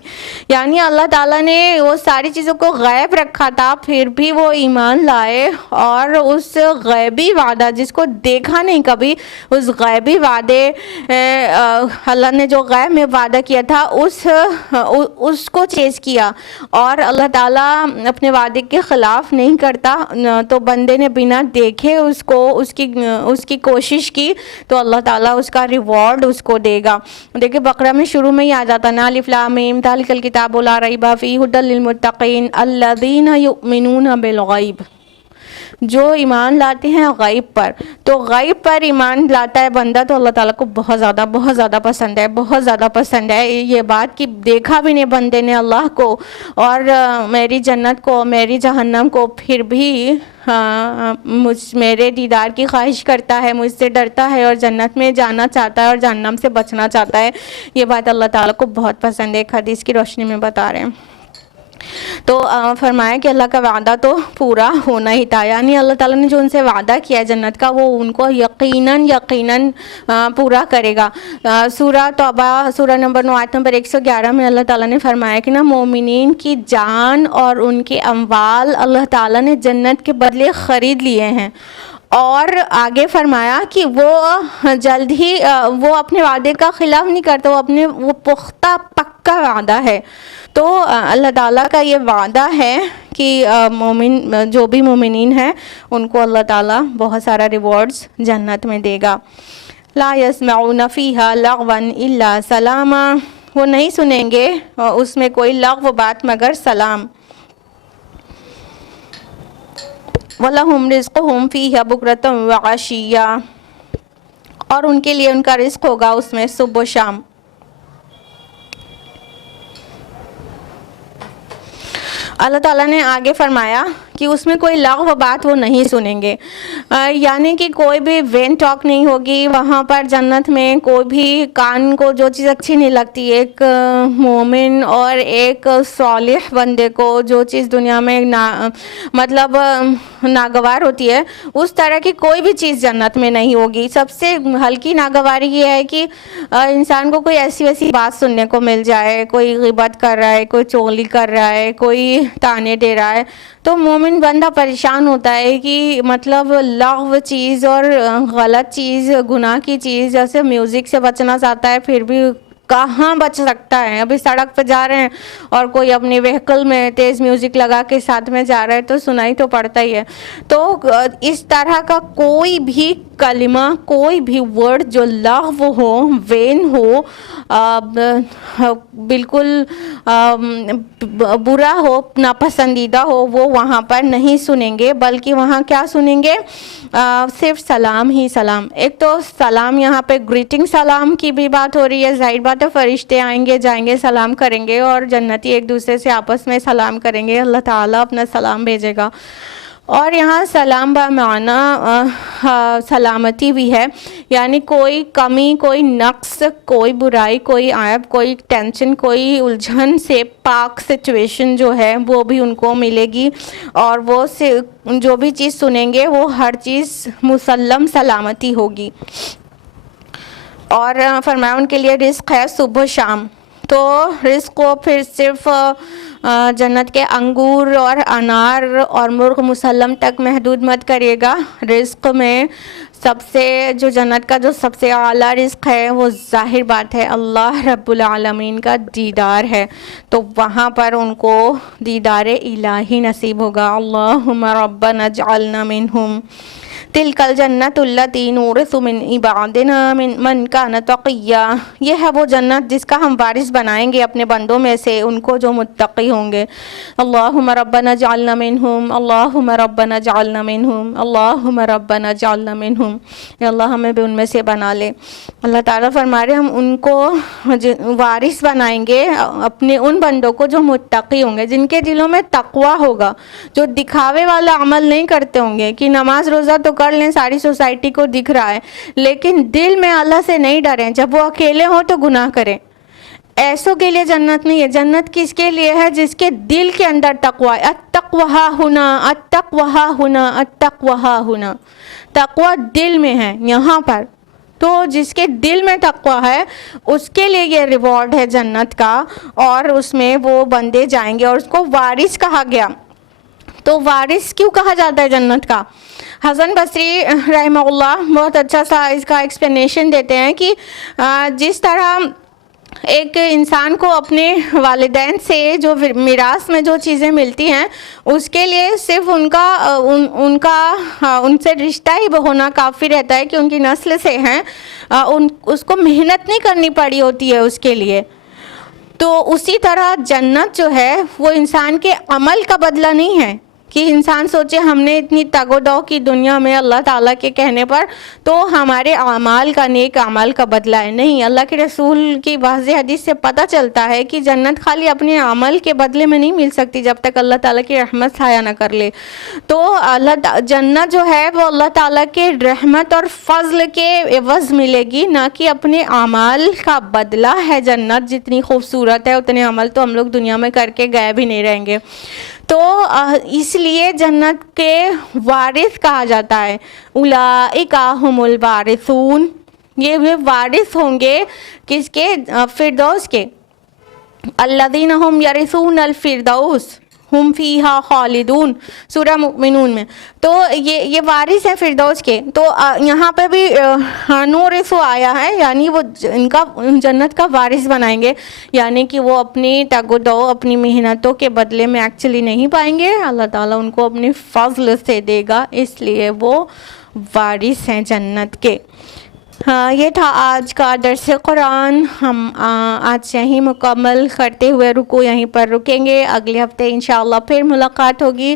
یعنی اللہ تعالیٰ نے وہ ساری چیزوں کو غیب رکھا تھا، پھر بھی وہ ایمان لائے اور اس غیبی وعدہ جس کو دیکھا نہیں کبھی، اس غیبی وعدے اللہ نے جو غیب میں وعدہ کیا تھا اس کو چیز کیا. اور اللہ تعالیٰ اپنے وعدے کے خلاف نہیں کرتا. تو بندے نے بنا دیکھے اس کی کوشش کی تو اللہ تعالیٰ اس کا ریوارڈ اس کو دے گا. دیکھیں بقرہ میں شروع میں ہی آ جاتا نا، الف لام میم ذالک الکتاب لا ریب فیہ ھدی للمتقین الذین یؤمنون بالغیب. جو ایمان لاتے ہیں غیب پر، تو غیب پر ایمان لاتا ہے بندہ تو اللہ تعالیٰ کو بہت زیادہ پسند ہے، بہت زیادہ پسند ہے یہ بات کہ دیکھا بھی نہیں بندے نے اللہ کو اور میری جنت کو میری جہنم کو، پھر بھی میرے دیدار کی خواہش کرتا ہے، مجھ سے ڈرتا ہے اور جنت میں جانا چاہتا ہے اور جہنم سے بچنا چاہتا ہے. یہ بات اللہ تعالیٰ کو بہت پسند ہے، ایک حدیث کی روشنی میں بتا رہے ہیں. تو فرمایا کہ اللہ کا وعدہ تو پورا ہونا ہی تھا، یعنی اللہ تعالیٰ نے جو ان سے وعدہ کیا جنت کا وہ ان کو یقیناً پورا کرے گا. سورہ توبہ سورہ نمبر 9 آیت نمبر 111 میں اللہ تعالیٰ نے فرمایا کہ نا مومنین کی جان اور ان کے اموال اللہ تعالیٰ نے جنت کے بدلے خرید لیے ہیں، اور آگے فرمایا کہ وہ جلد ہی وہ اپنے وعدے کا خلاف نہیں کرتا، وہ پختہ پکا وعدہ ہے. تو اللہ تعالیٰ کا یہ وعدہ ہے کہ مومن جو بھی مومنین ہیں ان کو اللہ تعالیٰ بہت سارا ریوارڈز جنت میں دے گا. لا يسمعون فيها لغوا الا سلاما، وہ نہیں سنیں گے اس میں کوئی لغو بات مگر سلام. وَلَهُمْ رِزْقُهُمْ فِيهَا بُكْرَةً وَعَشِيًّا، اور ان کے لیے ان کا رزق ہوگا اس میں صبح و شام. اللہ تعالیٰ نے آگے فرمایا کہ اس میں کوئی لغو بات وہ نہیں سنیں گے، یعنی کہ کوئی بھی وین ٹاک نہیں ہوگی وہاں پر جنت میں. کوئی بھی کان کو جو چیز اچھی نہیں لگتی ایک مومن اور ایک صالح بندے کو جو چیز دنیا میں مطلب ناگوار ہوتی ہے اس طرح کی کوئی بھی چیز جنت میں نہیں ہوگی. سب سے ہلکی ناگواری یہ ہے کہ انسان کو کوئی ایسی ویسی بات سننے کو مل جائے، کوئی غیبت کر رہا ہے، کوئی چغلی کر رہا ہے، کوئی تانے دے رہا ہے، تو مومن بندہ پریشان ہوتا ہے کہ مطلب لغو چیز اور غلط چیز گناہ کی چیز، جیسے میوزک سے بچنا چاہتا ہے پھر بھی کہاں بچ سکتا ہے. ابھی سڑک پہ جا رہے ہیں اور کوئی اپنی وہیکل میں تیز میوزک لگا کے ساتھ میں جا رہا ہے تو سنائی تو پڑتا ہی ہے. تو اس طرح کا کوئی بھی کلمہ، کوئی بھی ورڈ جو لغو ہو، وین ہو، بالکل برا ہو، ناپسندیدہ ہو، وہ وہاں پر نہیں سنیں گے، بلکہ وہاں کیا سنیں گے؟ صرف سلام ہی سلام. ایک تو سلام یہاں پہ گریٹنگ سلام کی بھی بات ہو رہی ہے، ظاہر بات ہے فرشتے آئیں گے جائیں گے سلام کریں گے اور جنتی ایک دوسرے سے آپس میں سلام کریں گے، اللہ تعالیٰ اپنا سلام بھیجے گا. اور یہاں سلام بمعنی سلامتی بھی ہے، یعنی کوئی کمی، کوئی نقص، کوئی برائی، کوئی عیب، کوئی ٹینشن، کوئی الجھن سے پاک سچویشن جو ہے وہ بھی ان کو ملے گی. اور وہ جو بھی چیز سنیں گے وہ ہر چیز مسلم سلامتی ہوگی. اور فرمایا ان کے لیے رزق ہے صبح و شام. تو رزق کو پھر صرف جنت کے انگور اور انار اور مرغ مسلم تک محدود مت کریے گا. رزق میں سب سے جو جنت کا جو سب سے اعلیٰ رزق ہے وہ ظاہر بات ہے اللہ رب العالمین کا دیدار ہے. تو وہاں پر ان کو دیدار الہی نصیب ہوگا. اللہم ربنا اجعلنا منہم تلک الجنت التی نورث من عبادنا من کان تقیا. یہ ہے وہ جنت جس کا ہم وارث بنائیں گے اپنے بندوں میں سے ان کو جو متقی ہوں گے. اللہم ربنا اجعلنا منہم، اللہم ربنا اجعلنا منہم، اللہم ربنا اجعلنا منہم. یا اللہ ہمیں بھی ان میں سے بنا لے. اللہ تعالیٰ فرما رہے ہم ان کو وارث بنائیں گے اپنے ان بندوں کو جو متقی ہوں گے، جن کے دلوں میں تقوی ہوگا، جو دکھاوے والا عمل نہیں کرتے ہوں گے کہ نماز روزہ تو کر لیں ساری سوسائٹی کو دکھ رہا ہے لیکن دل میں اللہ سے نہیں ڈریں، جب وہ اکیلے ہوں تو گناہ کریں. ایسوں کے لیے جنت نہیں ہے. جنت کس کے لیے ہے؟ جس کے دل کے اندر تقوی ہے. التقوی ہا ہنا، التقوی ہا ہنا، التقوی ہا ہنا. تقوی دل میں ہے یہاں پر. تو جس کے دل میں تقوی ہے اس کے لیے یہ ریوارڈ ہے جنت کا، اور اس میں وہ بندے جائیں گے اور اس کو وارث کہا گیا. تو وارث کیوں کہا جاتا ہے جنت کا؟ حسن بصری رحمہ اللہ بہت اچھا سا اس کا ایکسپلینیشن دیتے ہیں کہ جس طرح ایک انسان کو اپنے والدین سے جو میراث میں جو چیزیں ملتی ہیں اس کے لیے صرف ان سے رشتہ ہی ہونا کافی رہتا ہے کہ ان کی نسل سے ہیں، اس کو محنت نہیں کرنی پڑی ہوتی ہے اس کے لیے. تو اسی طرح جنت جو ہے وہ انسان کے عمل کا بدلہ نہیں ہے کہ انسان سوچے ہم نے اتنی تگ و دو کی دنیا میں اللہ تعالیٰ کے کہنے پر تو ہمارے اعمال کا، نیک اعمال کا بدلہ ہے. نہیں، اللہ کے رسول کی واضح حدیث سے پتہ چلتا ہے کہ جنت خالی اپنے عمل کے بدلے میں نہیں مل سکتی جب تک اللہ تعالیٰ کی رحمت سایہ نہ کر لے. تو جنت جو ہے وہ اللہ تعالیٰ کے رحمت اور فضل کے عوض ملے گی، نہ کہ اپنے اعمال کا بدلہ ہے. جنت جتنی خوبصورت ہے اتنے عمل تو ہم لوگ دنیا میں کر کے گئے بھی نہیں رہیں گے. تو اس لیے جنت کے وارث کہا جاتا ہے. اولئک ھم الوارثون، یہ وارث ہوں گے کس کے؟ فردوس کے. الذین ھم یرثون الفردوس ہم فیہا خالدون، سورہ مؤمنون میں. تو یہ وارث ہے فردوس کے. تو یہاں پہ بھی نورث آیا ہے، یعنی وہ ان کا جنت کا وارث بنائیں گے، یعنی کہ وہ اپنی تگ و دو، اپنی محنتوں کے بدلے میں ایکچولی نہیں پائیں گے، اللہ تعالیٰ ان کو اپنے فضل سے دے گا، اس لیے وہ وارث ہیں جنت کے. ہاں، یہ تھا آج کا درس قرآن. ہم آج یہیں مکمل کرتے ہوئے رکوع یہیں پر رکیں گے. اگلے ہفتے انشاءاللہ پھر ملاقات ہوگی.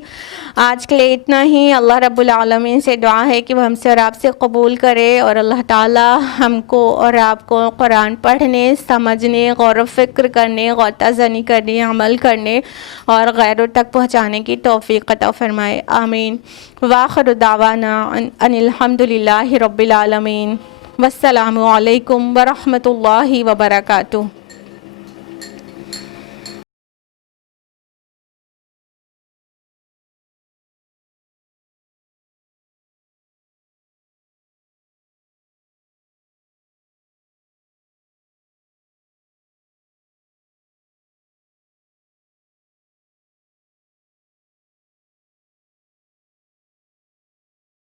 آج کے لیے اتنا ہی. اللہ رب العالمین سے دعا ہے کہ وہ ہم سے اور آپ سے قبول کرے، اور اللہ تعالی ہم کو اور آپ کو قرآن پڑھنے، سمجھنے، غور و فکر کرنے، غوطہ زنی کرنے، عمل کرنے اور غیروں تک پہنچانے کی توفیق عطا فرمائے. آمین. وآخر دعوانا ان الحمدللہ رب العالمین. والسلام علیکم ورحمۃ اللہ وبرکاتہ.